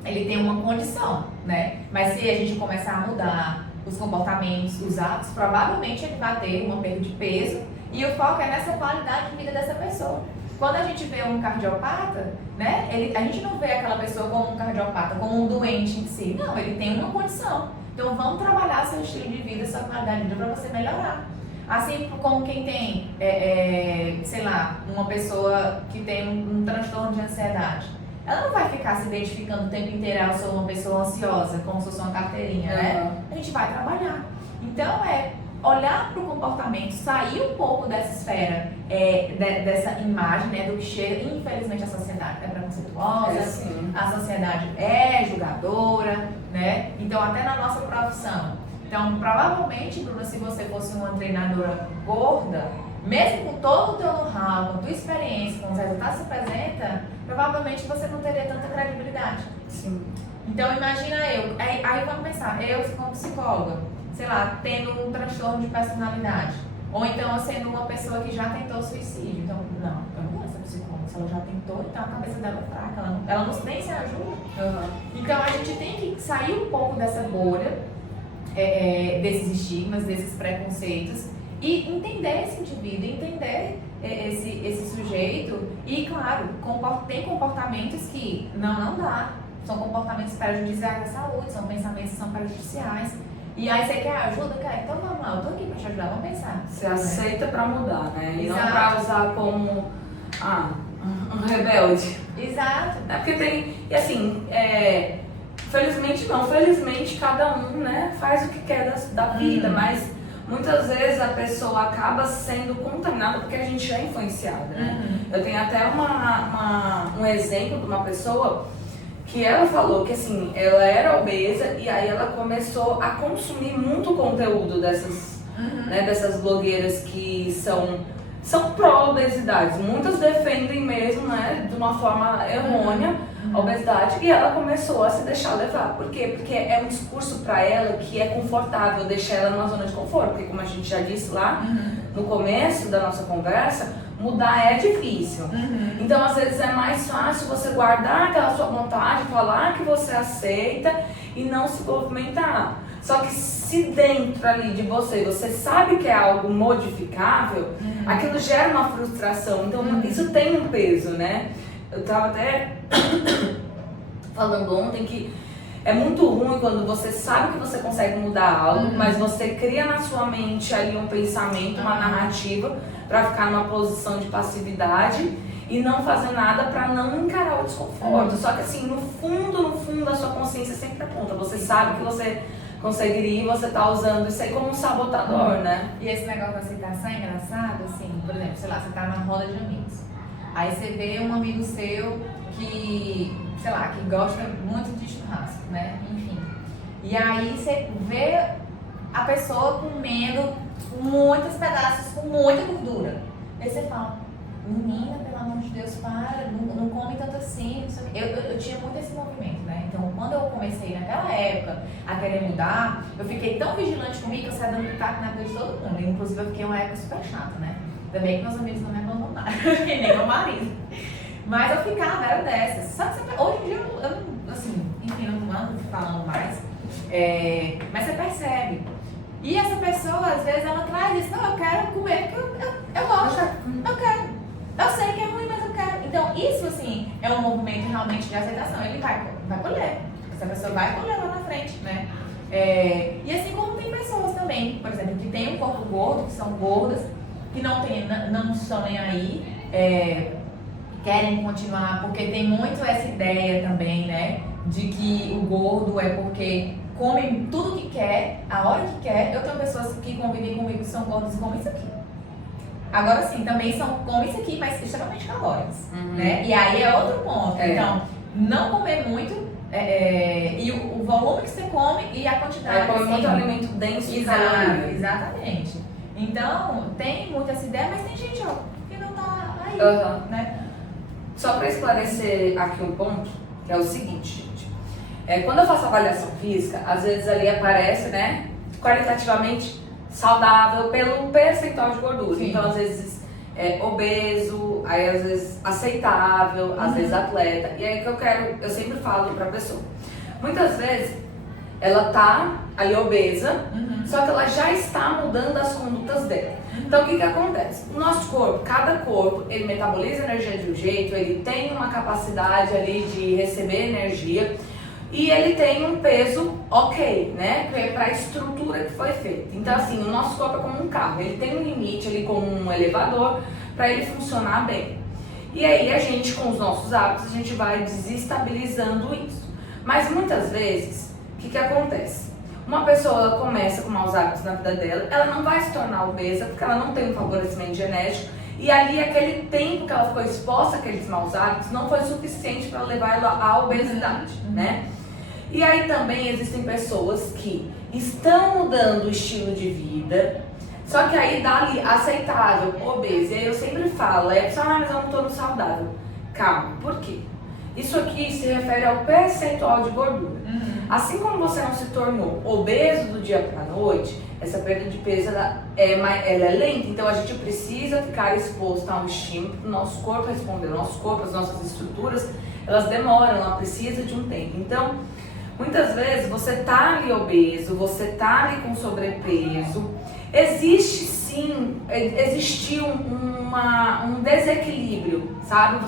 Ele tem uma condição, né? Mas se a gente começar a mudar os comportamentos, os hábitos, provavelmente ele vai ter uma perda de peso e o foco é nessa qualidade de vida dessa pessoa. Quando a gente vê um cardiopata, né, a gente não vê aquela pessoa como um cardiopata, como um doente em si. Não, ele tem uma condição. Então vamos trabalhar seu estilo de vida, sua qualidade de vida para você melhorar. Assim como quem tem, sei lá, uma pessoa que tem um transtorno de ansiedade. Ela não vai ficar se identificando o tempo inteiro, eu sou uma pessoa ansiosa, como se fosse uma carteirinha, né? A gente vai trabalhar. Então olhar para o comportamento, sair um pouco dessa esfera, dessa imagem, né, do que chega. Infelizmente a sociedade é preconceituosa, a sociedade é julgadora, né? Então até na nossa profissão. Então provavelmente, Bruna, se você fosse uma treinadora gorda, mesmo com todo o teu know-how, com a tua experiência, com os resultados que você apresenta, provavelmente você não teria tanta credibilidade. Sim. Então imagina aí vamos pensar, eu como psicóloga, sei lá, tendo um transtorno de personalidade, ou então eu sendo uma pessoa que já tentou suicídio. Então, não, eu não vou ser psicóloga, se ela já tentou, então a cabeça dela é fraca, ela não nem se ajuda. Então a gente tem que sair um pouco dessa bolha, desses estigmas, desses preconceitos, e entender esse indivíduo, entender esse sujeito, e claro, tem comportamentos que não dá, são comportamentos prejudiciais à saúde, são pensamentos que são prejudiciais. E aí você quer ajuda? Quer? Então vamos lá, eu tô aqui pra te ajudar, vamos pensar. Você aceita pra mudar, né? E Exato. não pra usar como um rebelde. Exato. Porque tem, e assim, felizmente cada um, né, faz o que quer da vida, mas muitas vezes a pessoa acaba sendo contaminada porque a gente é influenciada, né? Eu tenho até um exemplo de uma pessoa que ela falou que assim, ela era obesa e aí ela começou a consumir muito conteúdo dessas, né, dessas blogueiras que são pró-obesidade. Muitas defendem mesmo, né, de uma forma errônea a obesidade, e ela começou a se deixar levar. Por quê? Porque é um discurso para ela que é confortável, deixar ela numa zona de conforto, porque como a gente já disse lá no começo da nossa conversa, mudar é difícil. Então, às vezes é mais fácil você guardar aquela sua vontade, falar que você aceita e não se movimentar. Só que se dentro ali de você sabe que é algo modificável, aquilo gera uma frustração. Então, isso tem um peso, né? Eu tava até falando ontem que é muito ruim quando você sabe que você consegue mudar algo, mas você cria na sua mente ali um pensamento, uma narrativa para ficar numa posição de passividade e não fazer nada para não encarar o desconforto. Só que assim, no fundo, a sua consciência sempre aponta. Você sabe que você conseguiria e você tá usando isso aí como um sabotador, né? E esse negócio da aceitação é engraçado, assim, por exemplo, sei lá, você tá na roda de amigos. Aí você vê um amigo seu que, sei lá, que gosta muito de churrasco, né? Enfim. E aí você vê a pessoa comendo muitos pedaços com muita gordura. Aí você fala, menina, pelo amor de Deus, para, não come tanto assim. Não sei o quê. Eu tinha muito esse movimento, né? Então, quando eu comecei naquela época a querer mudar, eu fiquei tão vigilante comigo que eu saí dando pitaco na vida de todo mundo. Inclusive, eu fiquei uma época super chata, né? Ainda bem que meus amigos não me abandonaram, que nem meu marido. Mas eu ficava, era dessas. Só que hoje em dia eu não, assim, enfim, não ando falando mais. Mas você percebe. E essa pessoa, às vezes, ela traz isso, não, eu quero comer porque eu gosto, eu quero. Eu sei que é ruim, mas eu quero. Então, isso, assim, é um movimento realmente de aceitação. Ele vai colher. Essa pessoa vai colher lá na frente, né? E assim como tem pessoas também, por exemplo, que têm um corpo gordo, que são gordas, que não estão nem aí, querem continuar, porque tem muito essa ideia também, né, de que o gordo é porque come tudo que quer, a hora que quer. Eu tenho pessoas que convivem comigo que são gordas e comem isso aqui. Agora sim, também comem isso aqui, mas extremamente calóricos, né? E aí é outro ponto. Então, não comer muito, e o volume que você come e a quantidade. Come muito alimento denso de caloria. Exatamente. Então, tem muito essa ideia, mas tem gente, ó, que não tá aí, né? Só para esclarecer aqui um ponto, que é o seguinte, gente. Quando eu faço avaliação física, às vezes ali aparece, né, qualitativamente saudável pelo percentual de gordura. Sim. Então, às vezes, obeso, aí às vezes aceitável, às vezes atleta. E aí que eu sempre falo pra pessoa. Muitas vezes, ela tá ali obesa, só que ela já está mudando as condutas dela. Então, o que acontece? O nosso corpo, cada corpo, ele metaboliza energia de um jeito, ele tem uma capacidade ali de receber energia e ele tem um peso ok, né? Para a estrutura que foi feita. Então, assim, o nosso corpo é como um carro, ele tem um limite ali como um elevador para ele funcionar bem. E aí, a gente, com os nossos hábitos, a gente vai desestabilizando isso. Mas muitas vezes, o que acontece? Uma pessoa ela começa com maus hábitos na vida dela, ela não vai se tornar obesa porque ela não tem um favorecimento genético e ali aquele tempo que ela ficou exposta àqueles maus hábitos não foi suficiente para levar ela à obesidade, né? E aí também existem pessoas que estão mudando o estilo de vida, só que aí dá ali aceitável, obeso. E aí eu sempre falo, mas eu não tô no saudável. Calma, por quê? Isso aqui se refere ao percentual de gordura. Assim como você não se tornou obeso do dia para a noite, essa perda de peso ela é lenta. Então a gente precisa ficar exposto a um estímulo para o nosso corpo responder. O nosso corpo, as nossas estruturas, elas demoram, ela precisa de um tempo. Então, muitas vezes você tá ali obeso, você tá ali com sobrepeso, existiu um desequilíbrio, sabe?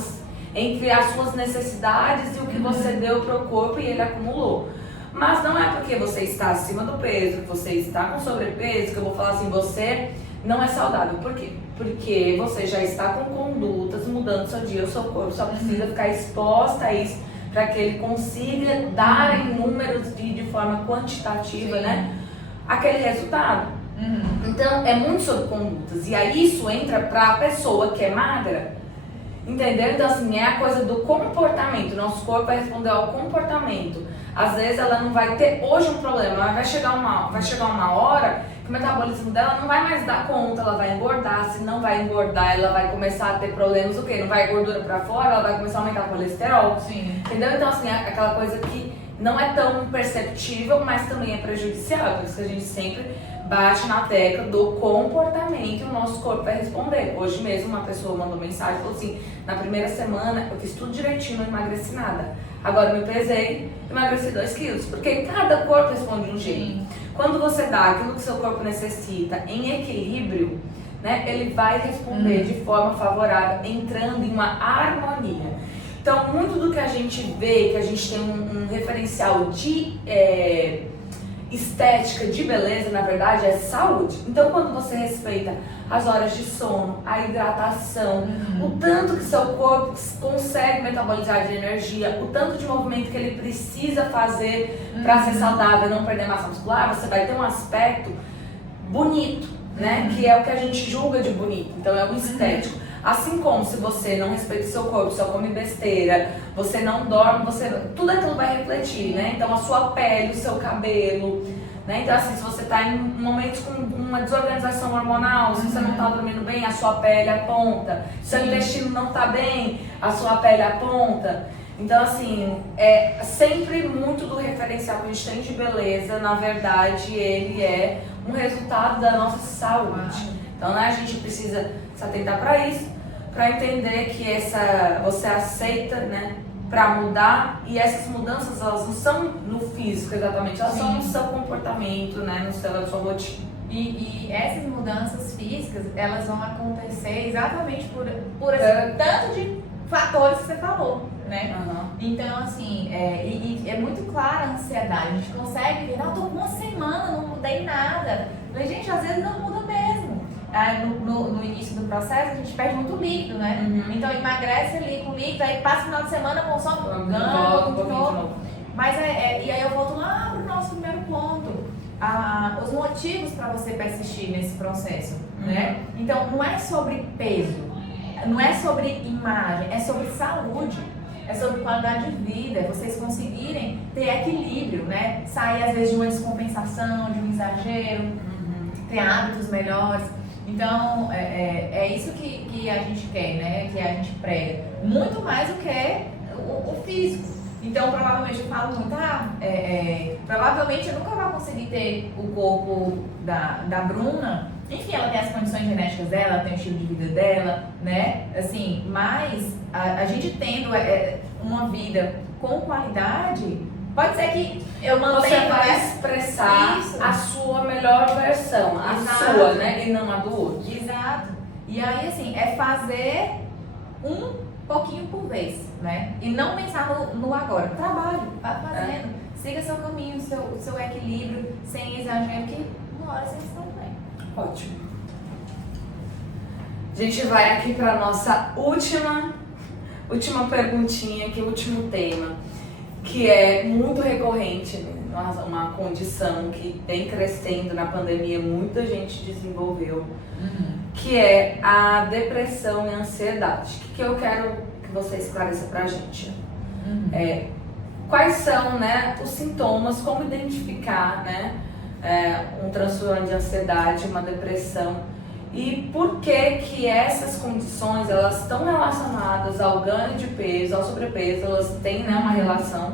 Entre as suas necessidades e o que você deu pro corpo e ele acumulou. Mas não é porque você está acima do peso, que você está com sobrepeso, que eu vou falar assim, você não é saudável. Por quê? Porque você já está com condutas mudando seu dia, o seu corpo só precisa ficar exposta a isso para que ele consiga dar em números de forma quantitativa, né, aquele resultado. Então é muito sobre condutas e aí isso entra para a pessoa que é magra, entendeu? Então assim, é a coisa do comportamento, nosso corpo vai responder ao comportamento. Às vezes ela não vai ter hoje um problema, mas vai chegar uma hora que o metabolismo dela não vai mais dar conta, ela vai engordar. Se não vai engordar, ela vai começar a ter problemas, o quê? Não vai gordura pra fora, ela vai começar a aumentar o colesterol. Sim. Entendeu? Então assim, é aquela coisa que não é tão perceptível, mas também é prejudicial. Por isso que a gente sempre bate na tecla do comportamento e o nosso corpo vai responder. Hoje mesmo uma pessoa mandou mensagem e falou assim, na primeira semana eu fiz tudo direitinho, não emagreci nada. Agora eu me pesei, emagreci 2 quilos, porque cada corpo responde de um jeito. Quando você dá aquilo que seu corpo necessita em equilíbrio, né, ele vai responder de forma favorável, entrando em uma harmonia. Então, muito do que a gente vê, que a gente tem um referencial de estética, de beleza, na verdade, é saúde. Então, quando você respeita as horas de sono, a hidratação, o tanto que seu corpo consegue metabolizar de energia, o tanto de movimento que ele precisa fazer para ser saudável e não perder massa muscular, você vai ter um aspecto bonito, né? Que é o que a gente julga de bonito. Então, é o estético. Assim como se você não respeita o seu corpo, só come besteira, você não dorme, tudo aquilo vai refletir, né? Então a sua pele, o seu cabelo, né? Então assim, se você está em momentos com uma desorganização hormonal, se você não está dormindo bem, a sua pele aponta. Se o seu intestino não está bem, a sua pele aponta. Então assim, é sempre muito do referencial que a gente tem de beleza, na verdade ele é um resultado da nossa saúde. Então, né, a gente precisa se atentar para isso, para entender que você aceita, né, para mudar, e essas mudanças elas não são no físico exatamente, elas são no seu comportamento, né, na sua rotina. E essas mudanças físicas, elas vão acontecer exatamente por esse tanto de fatores que você falou, né? Então, assim, é muito clara a ansiedade, a gente consegue ver, eu tô com uma semana, não mudei nada. Mas, gente, às vezes não muda mesmo. No início do processo a gente perde muito líquido, né? Então emagrece ali com líquido, aí passa o final de semana, consome de novo. Mas e aí eu volto lá pro nosso primeiro ponto. Os motivos para você persistir nesse processo, né? Então não é sobre peso, não é sobre imagem, é sobre saúde. É sobre qualidade de vida, vocês conseguirem ter equilíbrio, né? Sair às vezes de uma descompensação, de um exagero, ter hábitos melhores. Então, é isso que a gente quer, né? Que a gente prega. Muito mais do que o físico. Então, provavelmente, eu falo muito, provavelmente eu nunca vou conseguir ter o corpo da Bruna. Enfim, ela tem as condições genéticas dela, ela tem o estilo de vida dela, né? Assim, mas a gente tendo uma vida com qualidade, pode ser que eu mantenha... Você vai expressar a sua melhor versão, a sua, né? E não a do outro. Exato. E aí, assim, é fazer um pouquinho por vez, né? E não pensar no agora. Trabalho, vá fazendo. Siga seu caminho, seu equilíbrio, sem exagero, que uma hora vocês estão bem. Ótimo. A gente vai aqui para nossa última perguntinha, que é o último tema, que é muito recorrente uma condição que vem crescendo na pandemia, muita gente desenvolveu, que é a depressão e a ansiedade. O que eu quero que você esclareça pra gente? Quais são, né, os sintomas, como identificar, né, um transtorno de ansiedade, uma depressão, e por que essas condições elas estão relacionadas ao ganho de peso, ao sobrepeso, elas têm, né, uma relação.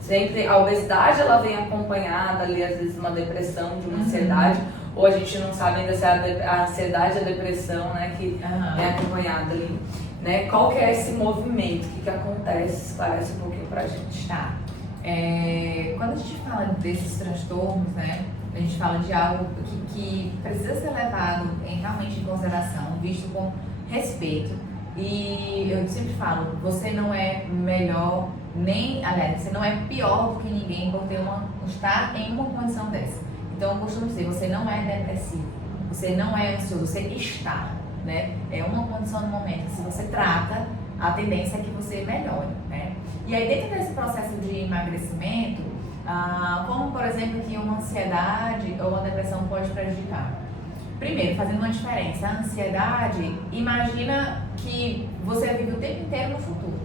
Sempre a obesidade ela vem acompanhada ali, às vezes, uma depressão, de uma ansiedade, ou a gente não sabe ainda se a ansiedade e a depressão, né, que é acompanhada ali. Né? Qual que é esse movimento? O que acontece? Parece um pouquinho pra gente. Tá. Quando a gente fala desses transtornos, né, a gente fala de algo que precisa ser levado realmente em consideração, visto com respeito. E eu sempre falo, você não é melhor, aliás, você não é pior do que ninguém por estar em uma condição dessa. Então eu costumo dizer, você não é depressivo, você não é ansioso, você está. Né? É uma condição no momento. Se você trata, a tendência é que você melhore, né? E aí dentro desse processo de emagrecimento, como por exemplo que uma ansiedade ou uma depressão pode prejudicar? Primeiro, fazendo uma diferença, a ansiedade, imagina que você vive o tempo inteiro no futuro.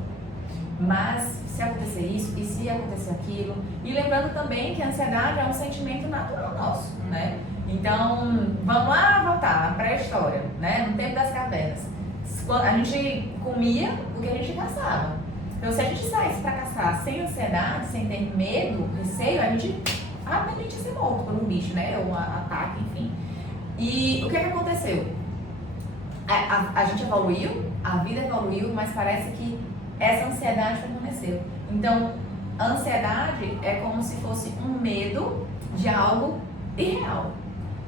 Mas se acontecer isso e se acontecer aquilo, e lembrando também que a ansiedade é um sentimento natural nosso, né? Então, vamos lá voltar à pré-história, né? No tempo das cavernas. A gente comia o que a gente caçava. Então, se a gente saísse para caçar sem ansiedade, sem ter medo, receio, a gente ia ser morto por um bicho, né? Ou um ataque, enfim. E o que aconteceu? A gente evoluiu, a vida evoluiu, mas parece que essa ansiedade permaneceu. Então, a ansiedade é como se fosse um medo de algo irreal,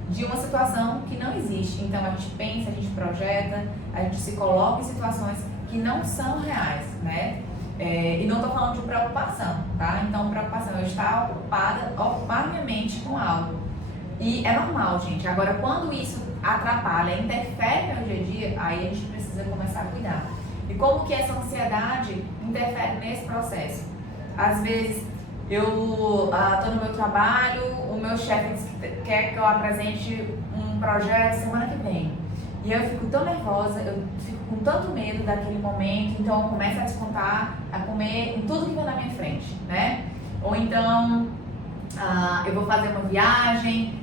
de uma situação que não existe. Então a gente pensa, a gente projeta, a gente se coloca em situações que não são reais, né? E não estou falando de preocupação, tá? Então preocupação é estar ocupar minha mente com algo. E é normal, gente. Agora, quando isso atrapalha, interfere no dia a dia, aí a gente precisa começar a cuidar. E como que essa ansiedade interfere nesse processo? Às vezes eu estou no meu trabalho, o meu chefe quer que eu apresente um projeto semana que vem. E eu fico tão nervosa, eu fico com tanto medo daquele momento, então eu começo a descontar, a comer em tudo que vem na minha frente, né? Ou então eu vou fazer uma viagem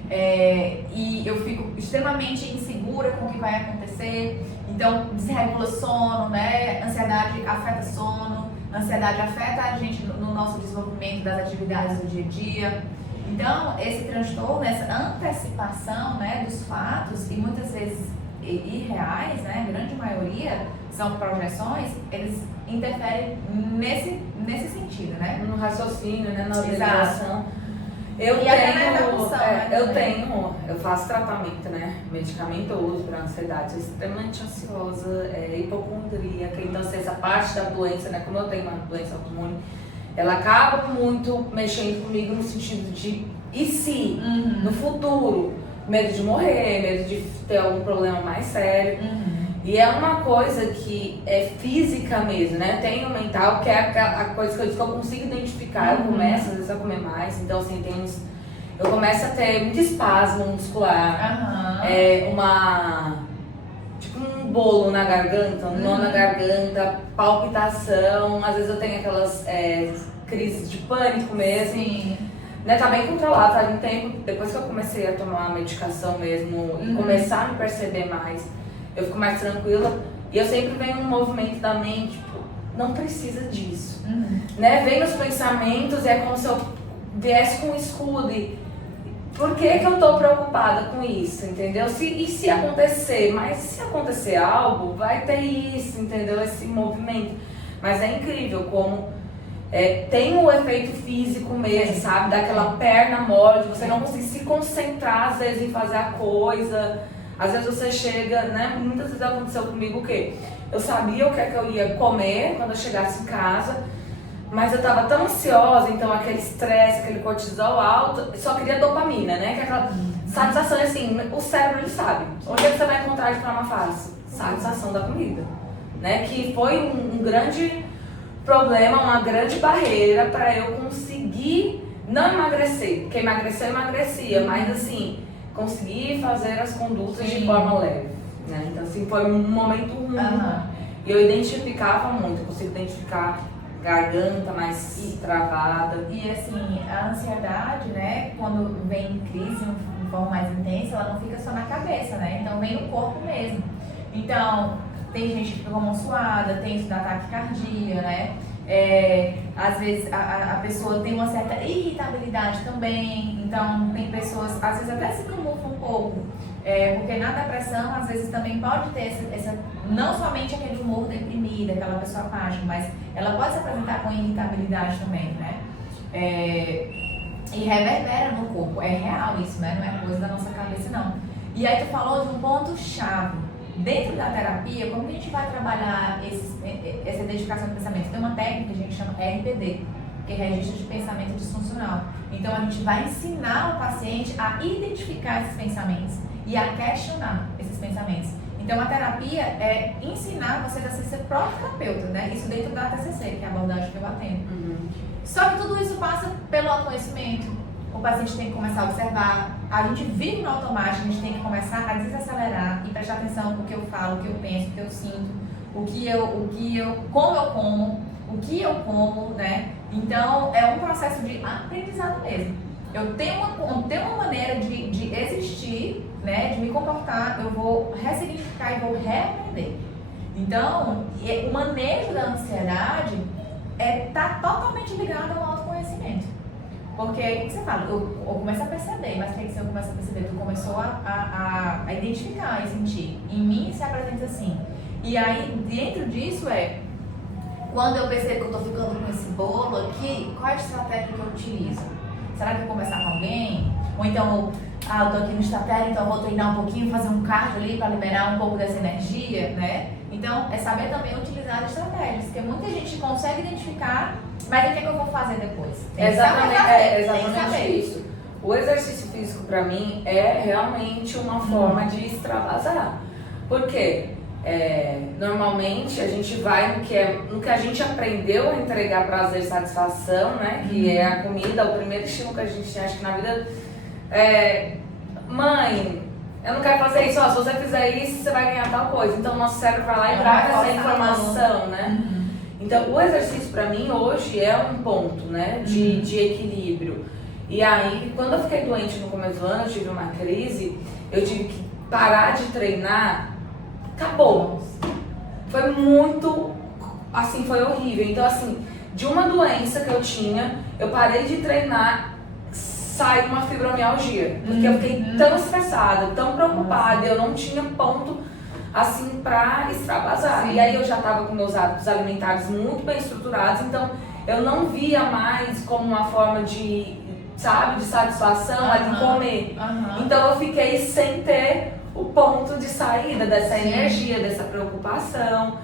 e eu fico extremamente insegura com o que vai acontecer. Então desregula sono, né? Ansiedade afeta sono. Ansiedade afeta a gente no nosso desenvolvimento das atividades do dia a dia. Então, esse transtorno, essa antecipação, né, dos fatos, e muitas vezes irreais, né, a grande maioria são projeções, eles interferem nesse sentido, né? No raciocínio, né, na organização. Eu faço tratamento, né, medicamentoso para ansiedade, sou extremamente ansiosa, hipocondríaca, então assim, essa parte da doença, né, como eu tenho uma doença autoimune, ela acaba muito mexendo comigo no sentido de, e se, no futuro, medo de morrer, medo de ter algum problema mais sério. E é uma coisa que é física mesmo, né? Tem o mental, que é a coisa que eu digo que eu consigo identificar. Eu começo, às vezes, a comer mais. Então, assim, eu começo a ter muito espasmo muscular. Tipo um bolo na garganta, um nó na garganta, palpitação. Às vezes eu tenho aquelas crises de pânico mesmo. Sim. Né, tá bem controlado, faz um tempo, depois que eu comecei a tomar a medicação mesmo e começar a me perceber mais, eu fico mais tranquila. E eu sempre venho num movimento da mente, tipo, não precisa disso. Né? Vem nos pensamentos, é como se eu viesse com um escudo e por que eu tô preocupada com isso, entendeu? E se acontecer? Mas se acontecer algo, vai ter isso, entendeu? Esse movimento. Mas é incrível como tem o efeito físico mesmo, sabe? Daquela perna mole, de você não conseguir se concentrar, às vezes, em fazer a coisa. Às vezes você chega, né? Muitas vezes aconteceu comigo o quê? Eu sabia o que é que eu ia comer quando eu chegasse em casa, mas eu tava tão ansiosa, então aquele estresse, aquele cortisol alto, só queria dopamina, né? Que é aquela satisfação, assim, o cérebro ele sabe. Onde é que você vai encontrar de forma fácil? Satisfação da comida, né? Que foi um grande problema, uma grande barreira para eu conseguir, não emagrecer, porque emagrecer eu emagrecia, mas assim, conseguir fazer as condutas de forma leve, né? Então assim, foi um momento ruim. E eu identificava muito, eu consigo identificar garganta mais travada. E assim, a ansiedade, né, quando vem em crise de forma mais intensa, ela não fica só na cabeça, né? Então vem no corpo mesmo. Então, tem gente que fica com a mão suada, tem isso da taquicardia, né? Às vezes a pessoa tem uma certa irritabilidade também, então tem pessoas, às vezes até se camufla um pouco, porque na depressão às vezes também pode ter essa não somente aquele humor deprimido, aquela pessoa apática, mas ela pode se apresentar com irritabilidade também, né? E reverbera no corpo, é real isso, né? Não é coisa da nossa cabeça não. E aí tu falou de um ponto chave. Dentro da terapia, como que a gente vai trabalhar essa identificação do pensamento? Tem uma técnica que a gente chama RPD, que é Registro de Pensamento Disfuncional. Então a gente vai ensinar o paciente a identificar esses pensamentos e a questionar esses pensamentos. Então a terapia é ensinar você a ser seu próprio terapeuta, né? Isso dentro da TCC, que é a abordagem que eu atendo. Só que tudo isso passa pelo autoconhecimento. O paciente tem que começar a observar, a gente vive no automático, a gente tem que começar a desacelerar e prestar atenção no que eu falo, o que eu penso, o que eu sinto, como eu como, o que eu como, né? Então é um processo de aprendizado mesmo. Eu tenho uma maneira de existir, né? De me comportar, eu vou ressignificar e vou reaprender. Então, o manejo da ansiedade tá totalmente ligado ao autoconhecimento. Porque aí você fala, eu começo a perceber, mas o que você começa a perceber? Tu começou a identificar e sentir. Em mim se apresenta assim. E aí, dentro disso quando eu percebo que eu tô ficando com esse bolo aqui, qual é a estratégia que eu utilizo? Será que eu vou conversar com alguém? Ou então, eu tô aqui no estratégio, então eu vou treinar um pouquinho, fazer um cardio ali para liberar um pouco dessa energia, né? Então, é saber também utilizar as estratégias, porque muita gente consegue identificar, mas o que eu vou fazer depois? Exatamente isso. O exercício físico para mim é realmente uma forma de extravasar. Por quê? Normalmente a gente vai no que a gente aprendeu a entregar prazer e satisfação, né? Que é a comida, o primeiro estímulo que a gente tem, acho que na vida mãe, eu não quero fazer isso, se você fizer isso, você vai ganhar tal coisa. Então o nosso cérebro vai lá e grava essa informação, né? Então o exercício para mim hoje é um ponto, né? De equilíbrio. E aí, quando eu fiquei doente no começo do ano, eu tive uma crise, eu tive que parar de treinar. Acabou. Foi muito, assim, foi horrível. Então, assim, de uma doença que eu tinha, eu parei de treinar, saiu uma fibromialgia. Porque eu fiquei tão estressada, tão preocupada, eu não tinha ponto, assim, pra extravasar. Sim. E aí eu já tava com meus hábitos alimentares muito bem estruturados, então eu não via mais como uma forma de satisfação ali comer. Então eu fiquei sem ter o ponto de saída dessa energia, dessa preocupação.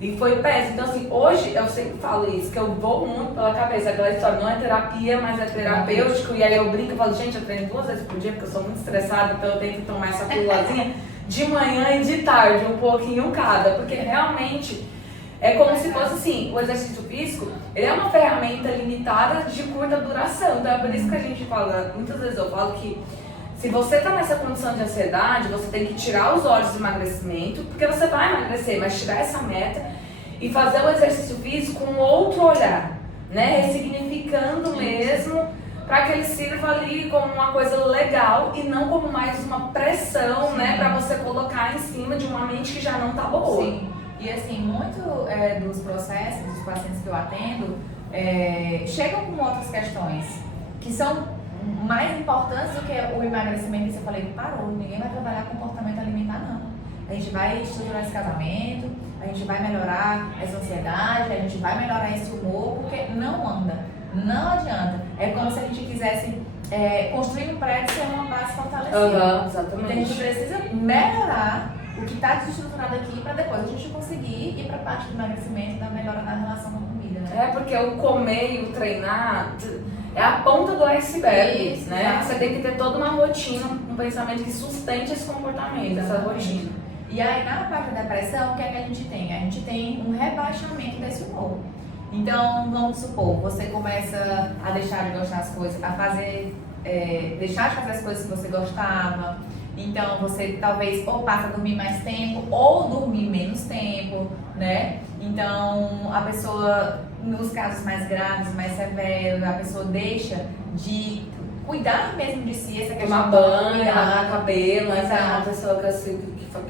E foi péssimo. Então assim, hoje eu sempre falo isso, que eu vou muito pela cabeça. Aquela história não é terapia, mas é terapêutico. E aí eu brinco e falo, gente, eu treino 2 vezes por dia porque eu sou muito estressada, então eu tenho que tomar essa pílulazinha de manhã e de tarde, um pouquinho cada. Porque realmente é como se fosse assim, o exercício físico, ele é uma ferramenta limitada de curta duração. Então é por isso que a gente fala, muitas vezes eu falo que se você está nessa condição de ansiedade, você tem que tirar os olhos do emagrecimento, porque você vai emagrecer, mas tirar essa meta e fazer o exercício físico com outro olhar, né? Ressignificando mesmo, para que ele sirva ali como uma coisa legal e não como mais uma pressão, né? Para você colocar em cima de uma mente que já não tá boa. Sim. E assim, muito dos processos dos pacientes que eu atendo chegam com outras questões que são mais importantes do que o emagrecimento. Que eu falei, parou, ninguém vai trabalhar comportamento alimentar não. A gente vai estruturar esse casamento, a gente vai melhorar essa ansiedade, a gente vai melhorar esse humor, porque não anda, não adianta. É como se a gente quisesse construir um prédio sem uma base fortalecida. Exatamente. Então a gente precisa melhorar o que está desestruturado aqui para depois a gente conseguir ir para a parte do emagrecimento e da melhora da relação com a comida, né? Porque o comer e o treinar é a ponta do iceberg, isso, né? Exatamente. Você tem que ter toda uma rotina, um pensamento que sustente esse comportamento, essa rotina. E aí na parte da depressão, o que é que a gente tem? A gente tem um rebaixamento desse humor. Então, vamos supor, você começa a deixar de gostar das coisas, a fazer, deixar de fazer as coisas que você gostava. Então, você talvez ou passa a dormir mais tempo ou dormir menos tempo, né? Então, a pessoa, nos casos mais graves, mais severos, a pessoa deixa de cuidar mesmo de si, essa questão Tomar banho, cuidar, lavar cabelo, mas é exato. uma pessoa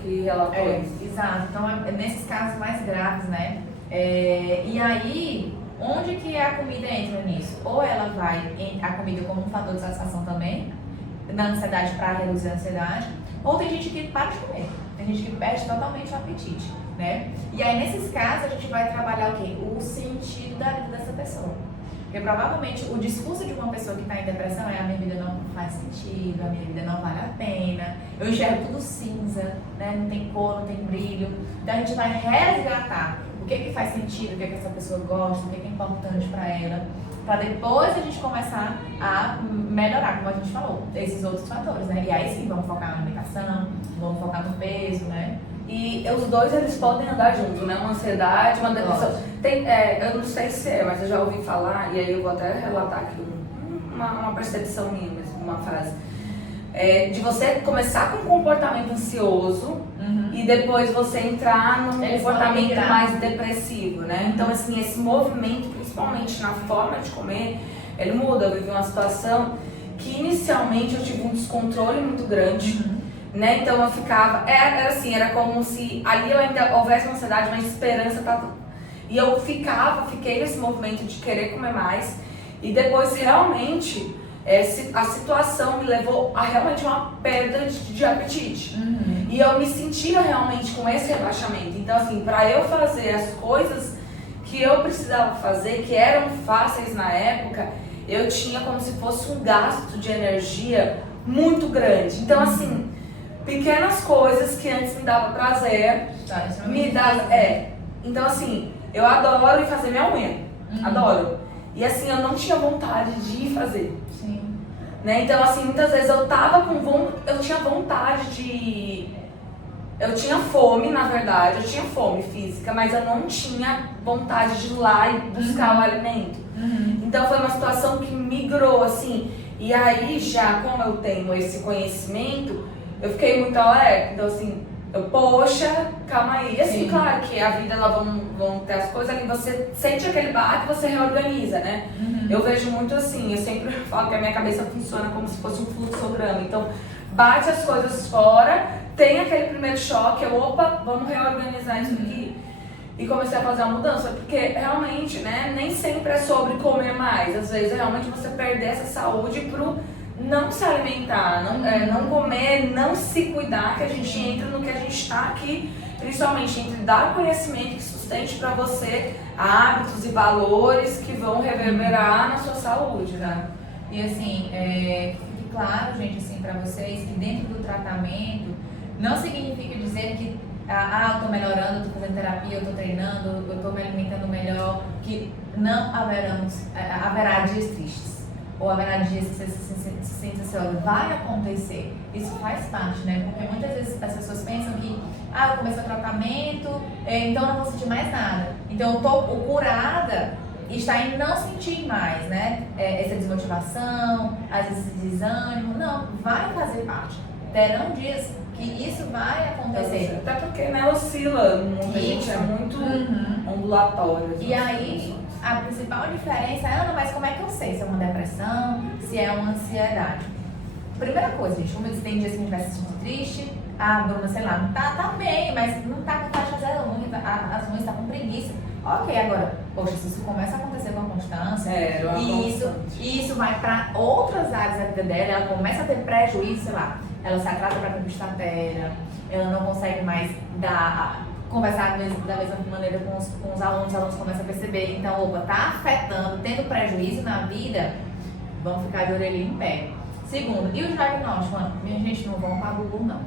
que relatou isso. Exato, então é nesses casos mais graves, né? E aí, onde que a comida entra nisso? Ou ela vai, a comida como um fator de satisfação também, na ansiedade para reduzir a ansiedade, ou tem gente que para de comer, tem gente que perde totalmente o apetite, né? E aí, nesses casos, a gente vai trabalhar o quê? O sentido da vida dessa pessoa. Porque provavelmente o discurso de uma pessoa que está em depressão é: a minha vida não faz sentido, a minha vida não vale a pena, eu enxergo tudo cinza, né? Não tem cor, não tem brilho. Então a gente vai resgatar o que faz sentido, o que essa pessoa gosta, o que é importante para ela, para depois a gente começar a melhorar, como a gente falou, esses outros fatores, né? E aí sim, vamos focar na alimentação, vamos focar no peso, né? E os dois, eles podem andar juntos, né? Uma ansiedade, uma depressão. Eu não sei se é, mas eu já ouvi falar, e aí eu vou até relatar aqui uma percepção minha mesmo, uma frase. De você começar com um comportamento ansioso e depois você entrar num comportamento mais depressivo, né? Então, assim, esse movimento, principalmente na forma de comer, ele muda. Eu vivi uma situação que inicialmente eu tive um descontrole muito grande, né? Então eu ficava, era assim, era como se ali eu ainda houvesse uma ansiedade, uma esperança, e eu fiquei nesse movimento de querer comer mais, e depois realmente a situação me levou a realmente uma perda de apetite. E eu me sentia realmente com esse rebaixamento. Então, assim, para eu fazer as coisas que eu precisava fazer, que eram fáceis na época, eu tinha como se fosse um gasto de energia muito grande. Então, assim, pequenas coisas que antes me davam prazer, me dava. Então, assim, eu adoro ir fazer minha unha. Adoro. E assim, eu não tinha vontade de ir fazer. Sim. Né? Então, assim, muitas vezes eu tinha vontade de. Eu tinha fome, na verdade, eu tinha fome física, mas eu não tinha vontade de ir lá e buscar o alimento. Então foi uma situação que migrou, assim. E aí, já como eu tenho esse conhecimento, eu fiquei muito alerta. Então, assim, poxa, calma aí. Assim, sim, claro que a vida, ela vão ter as coisas ali, você sente aquele baque, você reorganiza, né? Eu vejo muito assim, eu sempre falo que a minha cabeça funciona como se fosse um fluxograma. Então, bate as coisas fora, tem aquele primeiro choque, opa, vamos reorganizar isso aqui. E comecei a fazer a mudança, porque realmente, né, nem sempre é sobre comer mais. Às vezes, é realmente você perder essa saúde pro não se alimentar, não comer, não se cuidar, que a gente entra no que a gente está aqui, principalmente entre dar conhecimento que sustente para você hábitos e valores que vão reverberar na sua saúde, né? E assim, fique claro, gente, assim, para vocês, que dentro do tratamento não significa dizer que eu tô melhorando, eu tô fazendo terapia, eu tô treinando, eu tô me alimentando melhor, que não haverá dias tristes. Ou haverá dias que você se sente assim, olha, vai acontecer. Isso faz parte, né? Porque muitas vezes as pessoas pensam que, eu comecei o tratamento, então eu não vou sentir mais nada. Então eu tô curada e está em não sentir mais, né? Essa desmotivação, às vezes esse desânimo. Não, vai fazer parte. Terão dias que isso vai acontecer. Até porque, né, oscila muito, a gente é muito ondulatório. E aí, a principal diferença é, Ana, mas como é que eu sei se é uma depressão, se é uma ansiedade? Primeira coisa, gente, como tem dias que a gente vai se sentir triste, a Bruna, sei lá, não tá bem, mas não tá com vontade de fazer a unha, as unhas tá com preguiça. Ok, agora, poxa, se isso começa a acontecer com a constância, e isso vai para outras áreas da vida dela, ela começa a ter prejuízo, sei lá, ela se atrasa para conquistar terra, ela não consegue mais conversar da mesma maneira com os alunos começam a perceber, então, opa, tá afetando, tendo prejuízo na vida, vamos ficar de orelha em pé. Segundo, e o diagnóstico? Minha gente, não vão para Google, não.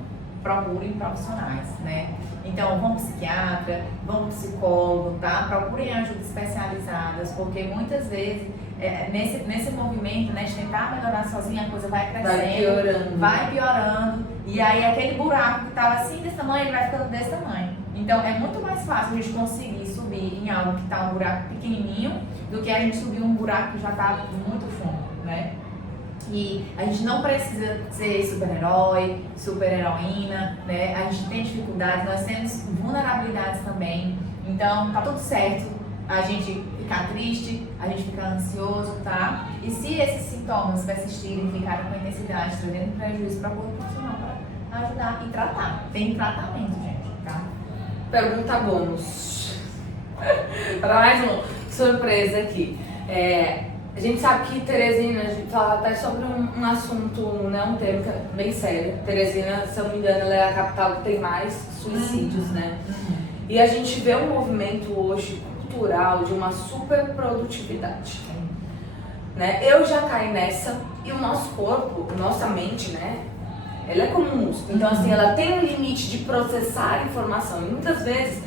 Procurem profissionais, né? Então, vão psiquiatra, vão psicólogo, tá? Procurem ajuda especializadas, porque muitas vezes, nesse movimento, né, de tentar melhorar sozinha, a coisa vai crescendo, vai piorando, e aí aquele buraco que estava assim desse tamanho, ele vai ficando desse tamanho. Então é muito mais fácil a gente conseguir subir em algo que está um buraco pequenininho do que a gente subir um buraco que já está muito fundo, né? E a gente não precisa ser super-herói, super-heroína, né? A gente tem dificuldades, nós temos vulnerabilidades também. Então tá tudo certo a gente ficar triste, a gente ficar ansioso, tá? E se esses sintomas persistirem, ficarem com intensidade, trazendo prejuízo para o corpo profissional, para ajudar e tratar. Tem tratamento, gente, tá? Pergunta bônus. Para mais uma surpresa aqui. A gente sabe que Teresina, a gente fala até sobre um assunto, né, um tema que é bem sério. Teresina, se eu não me engano, ela é a capital que tem mais suicídios, né? E a gente vê um movimento hoje cultural de uma superprodutividade, né? Eu já caí nessa e o nosso corpo, nossa mente, né? Ela é como um músculo. Então, assim, ela tem um limite de processar informação. E muitas vezes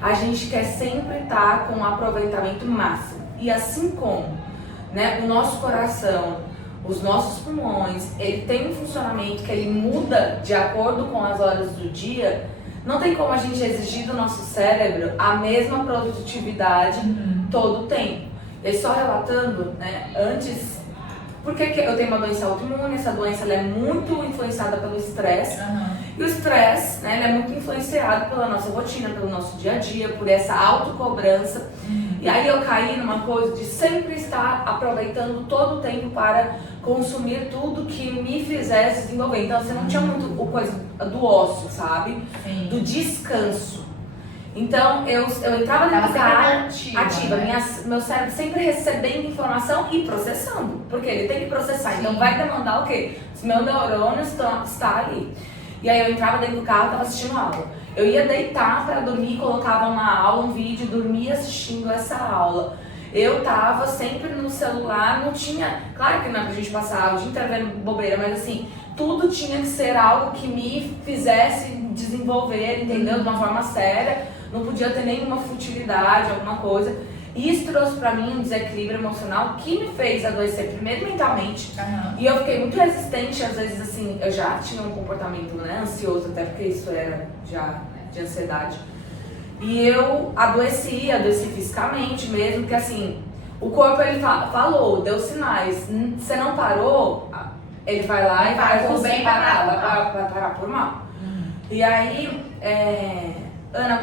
a gente quer sempre estar com um aproveitamento máximo. E assim como, né, o nosso coração, os nossos pulmões, ele tem um funcionamento que ele muda de acordo com as horas do dia, não tem como a gente exigir do nosso cérebro a mesma produtividade todo o tempo. E só relatando, né, antes, porque eu tenho uma doença autoimune, essa doença ela é muito influenciada pelo estresse, e o estresse, né, ele é muito influenciado pela nossa rotina, pelo nosso dia a dia, por essa autocobrança. E aí eu caí numa coisa de sempre estar aproveitando todo o tempo para consumir tudo que me fizesse desenvolver. Então você não tinha muito o coisa do ócio, sabe? Sim. Do descanso. Então eu entrava dentro do carro ativa, né? Meu cérebro sempre recebendo informação e processando, porque ele tem que processar. Então vai demandar o quê? Os meus neurônios estão ali. E aí eu entrava dentro do carro e estava assistindo aula. Eu ia deitar para dormir, colocava uma aula, um vídeo, dormia assistindo essa aula. Eu tava sempre no celular, não tinha... Claro que não é pra gente passar o dia inteiro vendo bobeira, mas assim, tudo tinha que ser algo que me fizesse desenvolver, entendeu? De uma forma séria, não podia ter nenhuma futilidade, alguma coisa. E isso trouxe pra mim um desequilíbrio emocional que me fez adoecer primeiro mentalmente. E eu fiquei muito resistente, às vezes assim, eu já tinha um comportamento, né, ansioso, até porque isso era já de ansiedade. E eu adoeci fisicamente mesmo, porque assim, o corpo ele falou, deu sinais. Você não parou, ele vai lá e vai conseguir parar, vai parar por mal. E aí, Ana,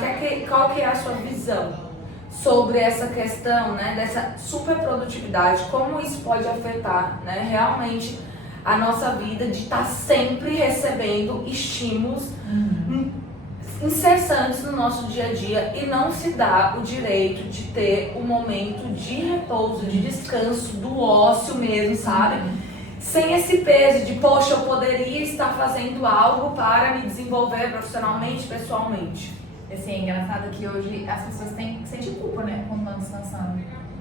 qual que é a sua visão sobre essa questão, né, dessa superprodutividade, como isso pode afetar, né, realmente a nossa vida de estar sempre recebendo estímulos incessantes no nosso dia a dia e não se dá o direito de ter um momento de repouso, de descanso, do ócio mesmo, sabe? Sem esse peso de, poxa, eu poderia estar fazendo algo para me desenvolver profissionalmente, pessoalmente. Assim, é engraçado que hoje as pessoas sentem culpa, né, quando estão descansando.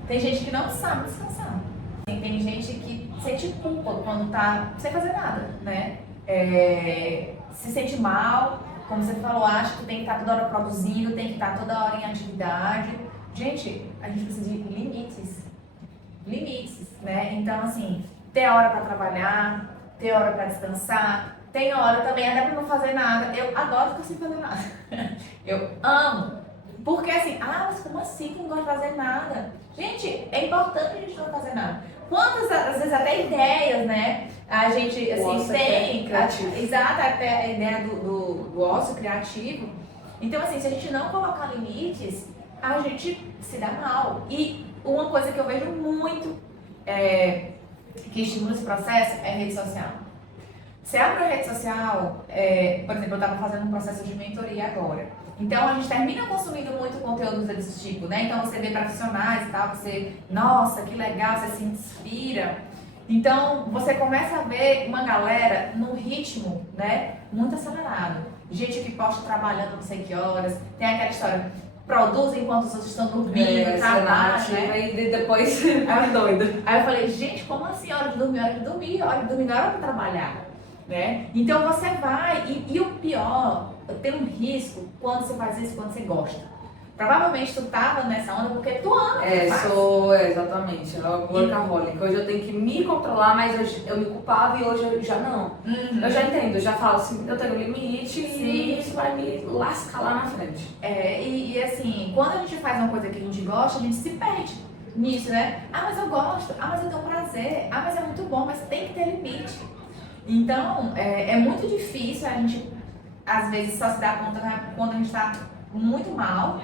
Tem gente que não sabe descansar. Tem gente que sente culpa quando tá sem fazer nada, né? Se sente mal, como você falou, acha que tem que estar toda hora produzindo, tem que estar toda hora em atividade. Gente, a gente precisa de limites. Limites, né? Então, assim, ter hora para trabalhar, ter hora para descansar, tem hora também até para não fazer nada. Eu adoro ficar sem fazer nada. Eu amo. Porque assim, mas como assim que não gosta de fazer nada? Gente, é importante a gente não fazer nada. Quantas, às vezes até ideias, né? A gente, assim, tem... Exato, até a ideia do ócio criativo. Então, assim, se a gente não colocar limites, a gente se dá mal. E uma coisa que eu vejo muito que estimula esse processo é rede social. Você abre a rede social, por exemplo, eu estava fazendo um processo de mentoria agora. Então a gente termina consumindo muito conteúdo desse tipo, né? Então você vê profissionais e tal, você, nossa, que legal, você se inspira. Então você começa a ver uma galera no ritmo, né, muito acelerado. Gente que posta trabalhando não sei que horas, tem aquela história, produz enquanto os outros estão dormindo, trabalham, né? E depois fica doido. Aí eu falei, gente, como assim hora de dormir? Hora de dormir, hora de dormir não é hora de trabalhar, né? Então você vai, e o pior, tem um risco quando você faz isso, quando você gosta. Provavelmente tu tava nessa onda porque tu ama. Exatamente. É o workaholic. Hoje eu tenho que me controlar, mas hoje eu me culpava e hoje eu já não. Eu já entendo, eu já falo assim, eu tenho um limite e isso vai me lascar lá na frente. E assim, quando a gente faz uma coisa que a gente gosta, a gente se perde nisso, né? Ah, mas eu gosto, ah, mas eu tenho prazer, ah, mas é muito bom, mas tem que ter limite. Então, é muito difícil a gente, às vezes, só se dar conta, né, quando a gente tá muito mal.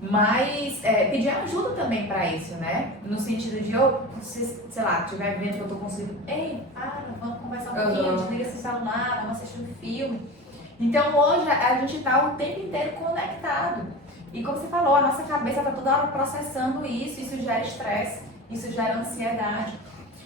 Mas pedir ajuda também pra isso, né? No sentido de sei lá, tiver vendo que eu tô conseguindo, ei, vamos conversar um pouquinho, desliga esse celular, vamos assistir um filme. Então hoje a gente tá o tempo inteiro conectado. E como você falou, a nossa cabeça tá toda hora processando isso gera estresse, isso gera ansiedade.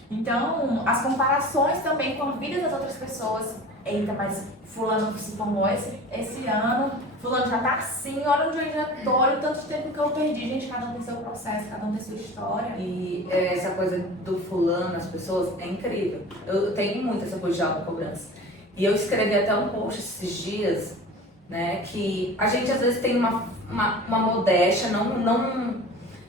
Então, as comparações também com a vida das outras pessoas. Eita, mas fulano se formou esse ano, fulano já tá assim, olha onde eu já tô, olha o tanto de tempo que eu perdi. Gente, cada um tem seu processo, cada um tem sua história. E essa coisa do fulano, as pessoas, é incrível. Eu tenho muito essa coisa de autocobrança. E eu escrevi até um post esses dias, né, que a gente às vezes tem uma modéstia, não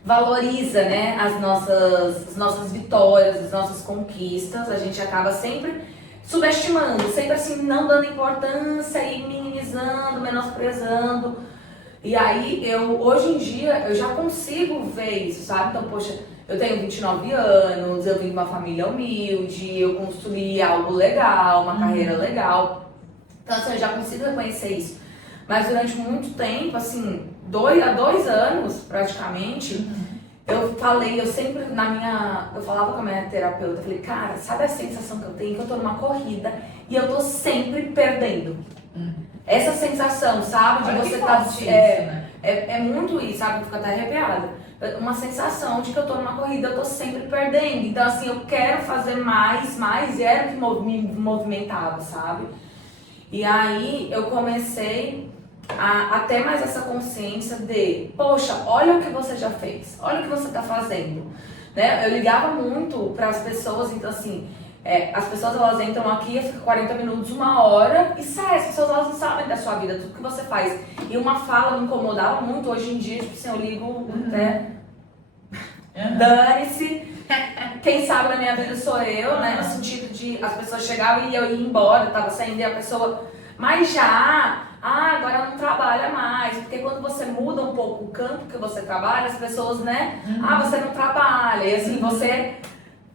valoriza, né, as nossas vitórias, as nossas conquistas. A gente acaba sempre subestimando, sempre assim, não dando importância e minimizando, menosprezando. E aí, hoje em dia, eu já consigo ver isso, sabe? Então, poxa, eu tenho 29 anos, eu vim de uma família humilde, eu construí algo legal, uma carreira legal. Então, assim, eu já consigo reconhecer isso. Mas durante muito tempo, assim, há 2 anos, praticamente, eu falava com a minha terapeuta, eu falei, cara, sabe a sensação que eu tenho? Que eu tô numa corrida e eu tô sempre perdendo. Essa sensação, sabe? De você tá... É muito isso, sabe? Eu fico até arrepiada. Uma sensação de que eu tô numa corrida, eu tô sempre perdendo. Então, assim, eu quero fazer mais, e era o que me movimentava, sabe? E aí, eu comecei a ter mais essa consciência de, poxa, olha o que você já fez, olha o que você está fazendo, né? Eu ligava muito para as pessoas, então assim, as pessoas elas entram aqui, ficam 40 minutos, 1 hora e saem. As pessoas elas não sabem da sua vida, tudo que você faz. E uma fala me incomodava muito. Hoje em dia, tipo assim, eu ligo até, dane-se, quem sabe na minha vida sou eu, né? No sentido de as pessoas chegavam e eu ia embora, eu tava saindo e a pessoa, mas já... agora não trabalha mais, porque quando você muda um pouco o campo que você trabalha, as pessoas, né? Você não trabalha, e assim, você,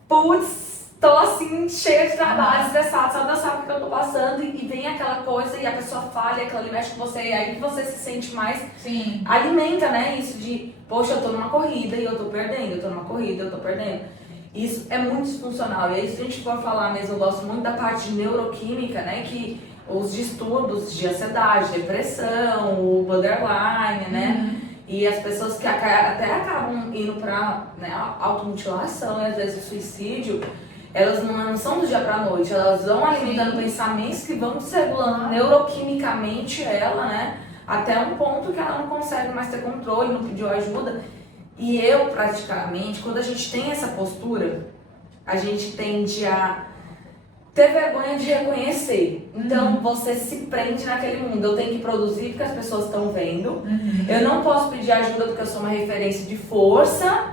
putz, tô assim, cheia de trabalho, estressada, só Deus sabe o que eu tô passando, e vem aquela coisa, e a pessoa falha, aquilo ali mexe com você, e aí que você se sente mais, alimenta, né? Isso de, poxa, eu tô numa corrida e eu tô perdendo, eu tô numa corrida, eu tô perdendo. Isso é muito disfuncional, e aí se a gente for falar mesmo, eu gosto muito da parte de neuroquímica, né? Que os distúrbios de ansiedade, depressão, o borderline, né? E as pessoas que até acabam indo pra, né, automutilação e às vezes o suicídio, elas não são do dia pra noite, elas vão alimentando pensamentos que vão desregulando neuroquimicamente ela, né? Até um ponto que ela não consegue mais ter controle, não pediu ajuda. E eu, praticamente, quando a gente tem essa postura, a gente tende a ter vergonha de reconhecer. Então, você se prende naquele mundo. Eu tenho que produzir porque as pessoas estão vendo. Eu não posso pedir ajuda porque eu sou uma referência de força.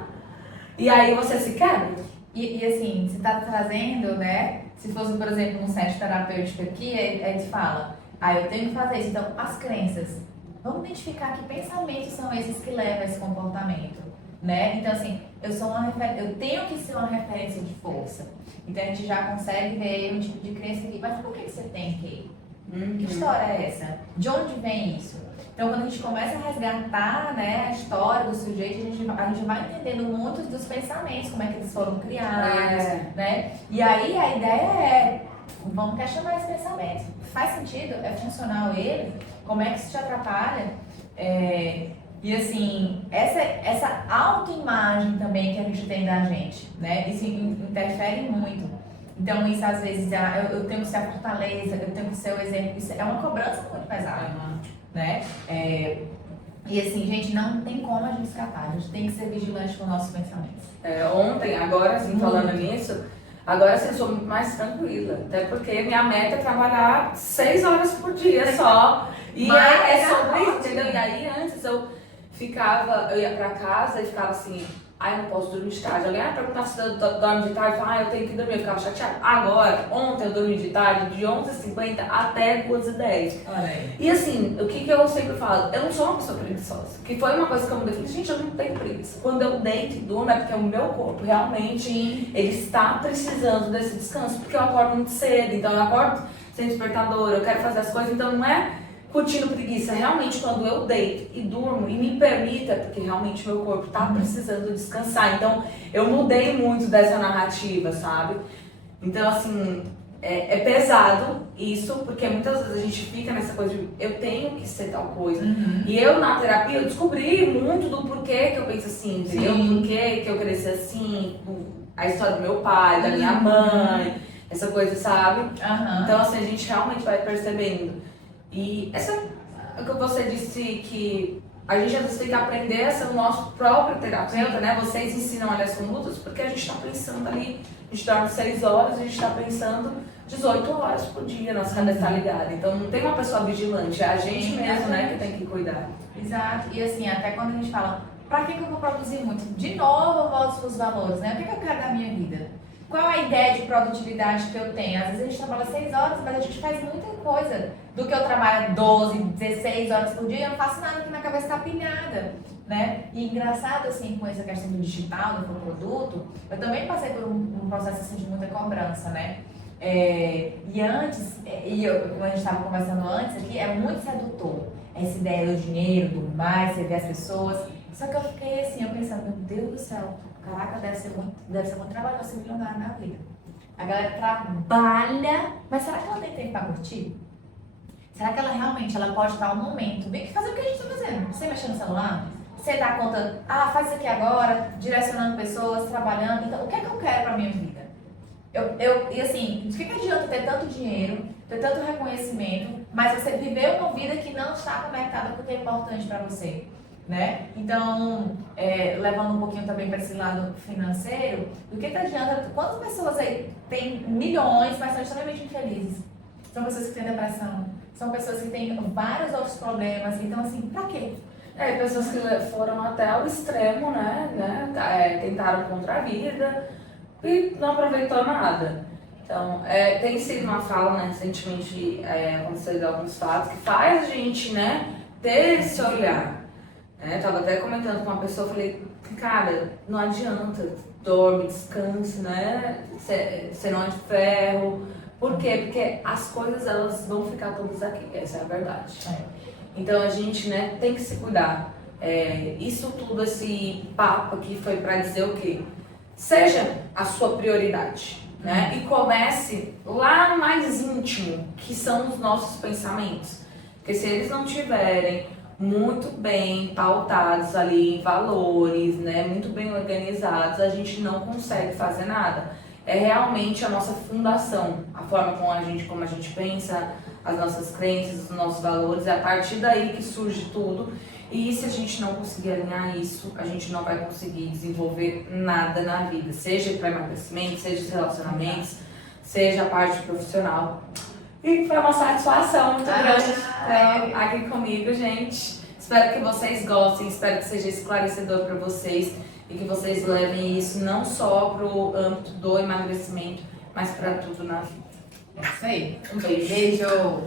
E aí você se quebra. E assim, você tá trazendo, né? Se fosse, por exemplo, um set terapêutico aqui, a gente fala, eu tenho que fazer isso. Então, as crenças. Vamos identificar que pensamentos são esses que levam a esse comportamento, né? Então, assim, eu tenho que ser uma referência de força. Então, a gente já consegue ver um tipo de crença aqui. Mas por que você tem que? Que história é essa? De onde vem isso? Então, quando a gente começa a resgatar, né, a história do sujeito, a gente vai entendendo muitos dos pensamentos, como é que eles foram criados, né? E aí, a ideia vamos questionar esse pensamento. Faz sentido? É funcional ele? Como é que isso te atrapalha? E assim, essa autoimagem também que a gente tem da gente, né? Isso interfere muito. Então isso às vezes, eu tenho que ser a fortaleza, eu tenho que ser o exemplo. Isso é uma cobrança muito pesada, né? E assim, gente, não tem como a gente escapar. A gente tem que ser vigilante com nossos pensamentos. Ontem, agora assim, falando nisso, Agora, assim, eu sou muito mais tranquila, até porque minha meta é trabalhar 6 horas por dia só. E é sobre isso, entendeu? E aí, antes eu ia pra casa e ficava assim, eu não posso dormir de tarde. Alguém perguntar se eu dorme de tarde, eu falava, eu tenho que dormir, eu ficava chateada. Agora, ontem eu dormi de tarde, de 11h50 até 2h10. Olha aí. E assim, o que eu sempre falo, eu não sou uma pessoa preguiçosa. Que foi uma coisa que eu mudei. Gente, eu não tenho preguiça. Quando eu deito e durmo é porque o meu corpo realmente ele está precisando desse descanso. Porque eu acordo muito cedo, então eu acordo sem despertador, eu quero fazer as coisas, então não é curtindo preguiça. Realmente, quando eu deito e durmo e me permita, porque realmente meu corpo está precisando descansar. Então, eu mudei muito dessa narrativa, sabe? Então, assim, é pesado isso, porque muitas vezes a gente fica nessa coisa de eu tenho que ser tal coisa. E eu, na terapia, eu descobri muito do porquê que eu penso assim, entendeu? Porquê que eu cresci assim, a história do meu pai, da minha mãe, essa coisa, sabe? Então, assim, a gente realmente vai percebendo. E o que você disse que a gente às vezes tem que aprender a ser o nosso próprio terapeuta, né? Vocês ensinam ali as condutas porque a gente está pensando ali, a gente dorme 6 horas, a gente está pensando 18 horas por dia, nossa cabeça está ligada. Então não tem uma pessoa vigilante, é a gente mesmo, né, que tem que cuidar. Exato, e assim, até quando a gente fala, pra que eu vou produzir muito? De novo eu volto para os valores, né? O que eu quero da minha vida? Qual a ideia de produtividade que eu tenho? Às vezes a gente trabalha 6 horas, mas a gente faz muita coisa. Do que eu trabalho 12, 16 horas por dia, eu não faço nada que minha cabeça está pilhada, né? E engraçado, assim, com essa questão do digital, do produto, eu também passei por um processo assim, de muita cobrança, né? E antes, como a gente estava conversando antes aqui, é muito sedutor. Essa ideia do dinheiro, do mais, você vê as pessoas. Só que eu fiquei assim, eu pensando, meu Deus do céu, caraca, deve ser muito trabalhoso ser milionário na vida. A galera trabalha, mas será que ela tem tempo para curtir? Será que ela realmente pode estar um momento, bem que fazer o que a gente está fazendo? Você mexer no celular, você dá conta, faz isso aqui agora, direcionando pessoas, trabalhando. Então, o que é que eu quero para minha vida? E assim, de que adianta ter tanto dinheiro, ter tanto reconhecimento, mas você viver uma vida que não está conectada com o que é importante para você? Né? Então, levando um pouquinho também para esse lado financeiro, do que adianta, quantas pessoas aí têm milhões, mas são extremamente infelizes? São pessoas que têm depressão, são pessoas que têm vários outros problemas, então assim, pra quê? Pessoas que foram até o extremo, né? Tentaram contra a vida e não aproveitou nada. Então, tem sido uma fala, né, recentemente aconteceram alguns fatos que faz a gente, né, ter esse olhar. Tava até comentando com uma pessoa, falei, cara, não adianta, dorme, descanse, né? Você não é de ferro. Por quê? Porque as coisas elas vão ficar todas aqui, essa é a verdade. Então a gente, né, tem que se cuidar. Isso tudo, esse papo aqui foi pra dizer o quê? Seja a sua prioridade, né? E comece lá no mais íntimo, que são os nossos pensamentos. Porque se eles não tiverem muito bem pautados ali em valores, né, muito bem organizados, a gente não consegue fazer nada. É realmente a nossa fundação, a forma como a gente pensa, as nossas crenças, os nossos valores, é a partir daí que surge tudo. E se a gente não conseguir alinhar isso, a gente não vai conseguir desenvolver nada na vida, seja para emagrecimento, seja os relacionamentos, seja a parte profissional. E foi uma satisfação muito grande aqui comigo, gente. Espero que vocês gostem, espero que seja esclarecedor para vocês e que vocês levem isso não só para o âmbito do emagrecimento, mas para tudo na vida. É isso aí. Um beijo. Beijo.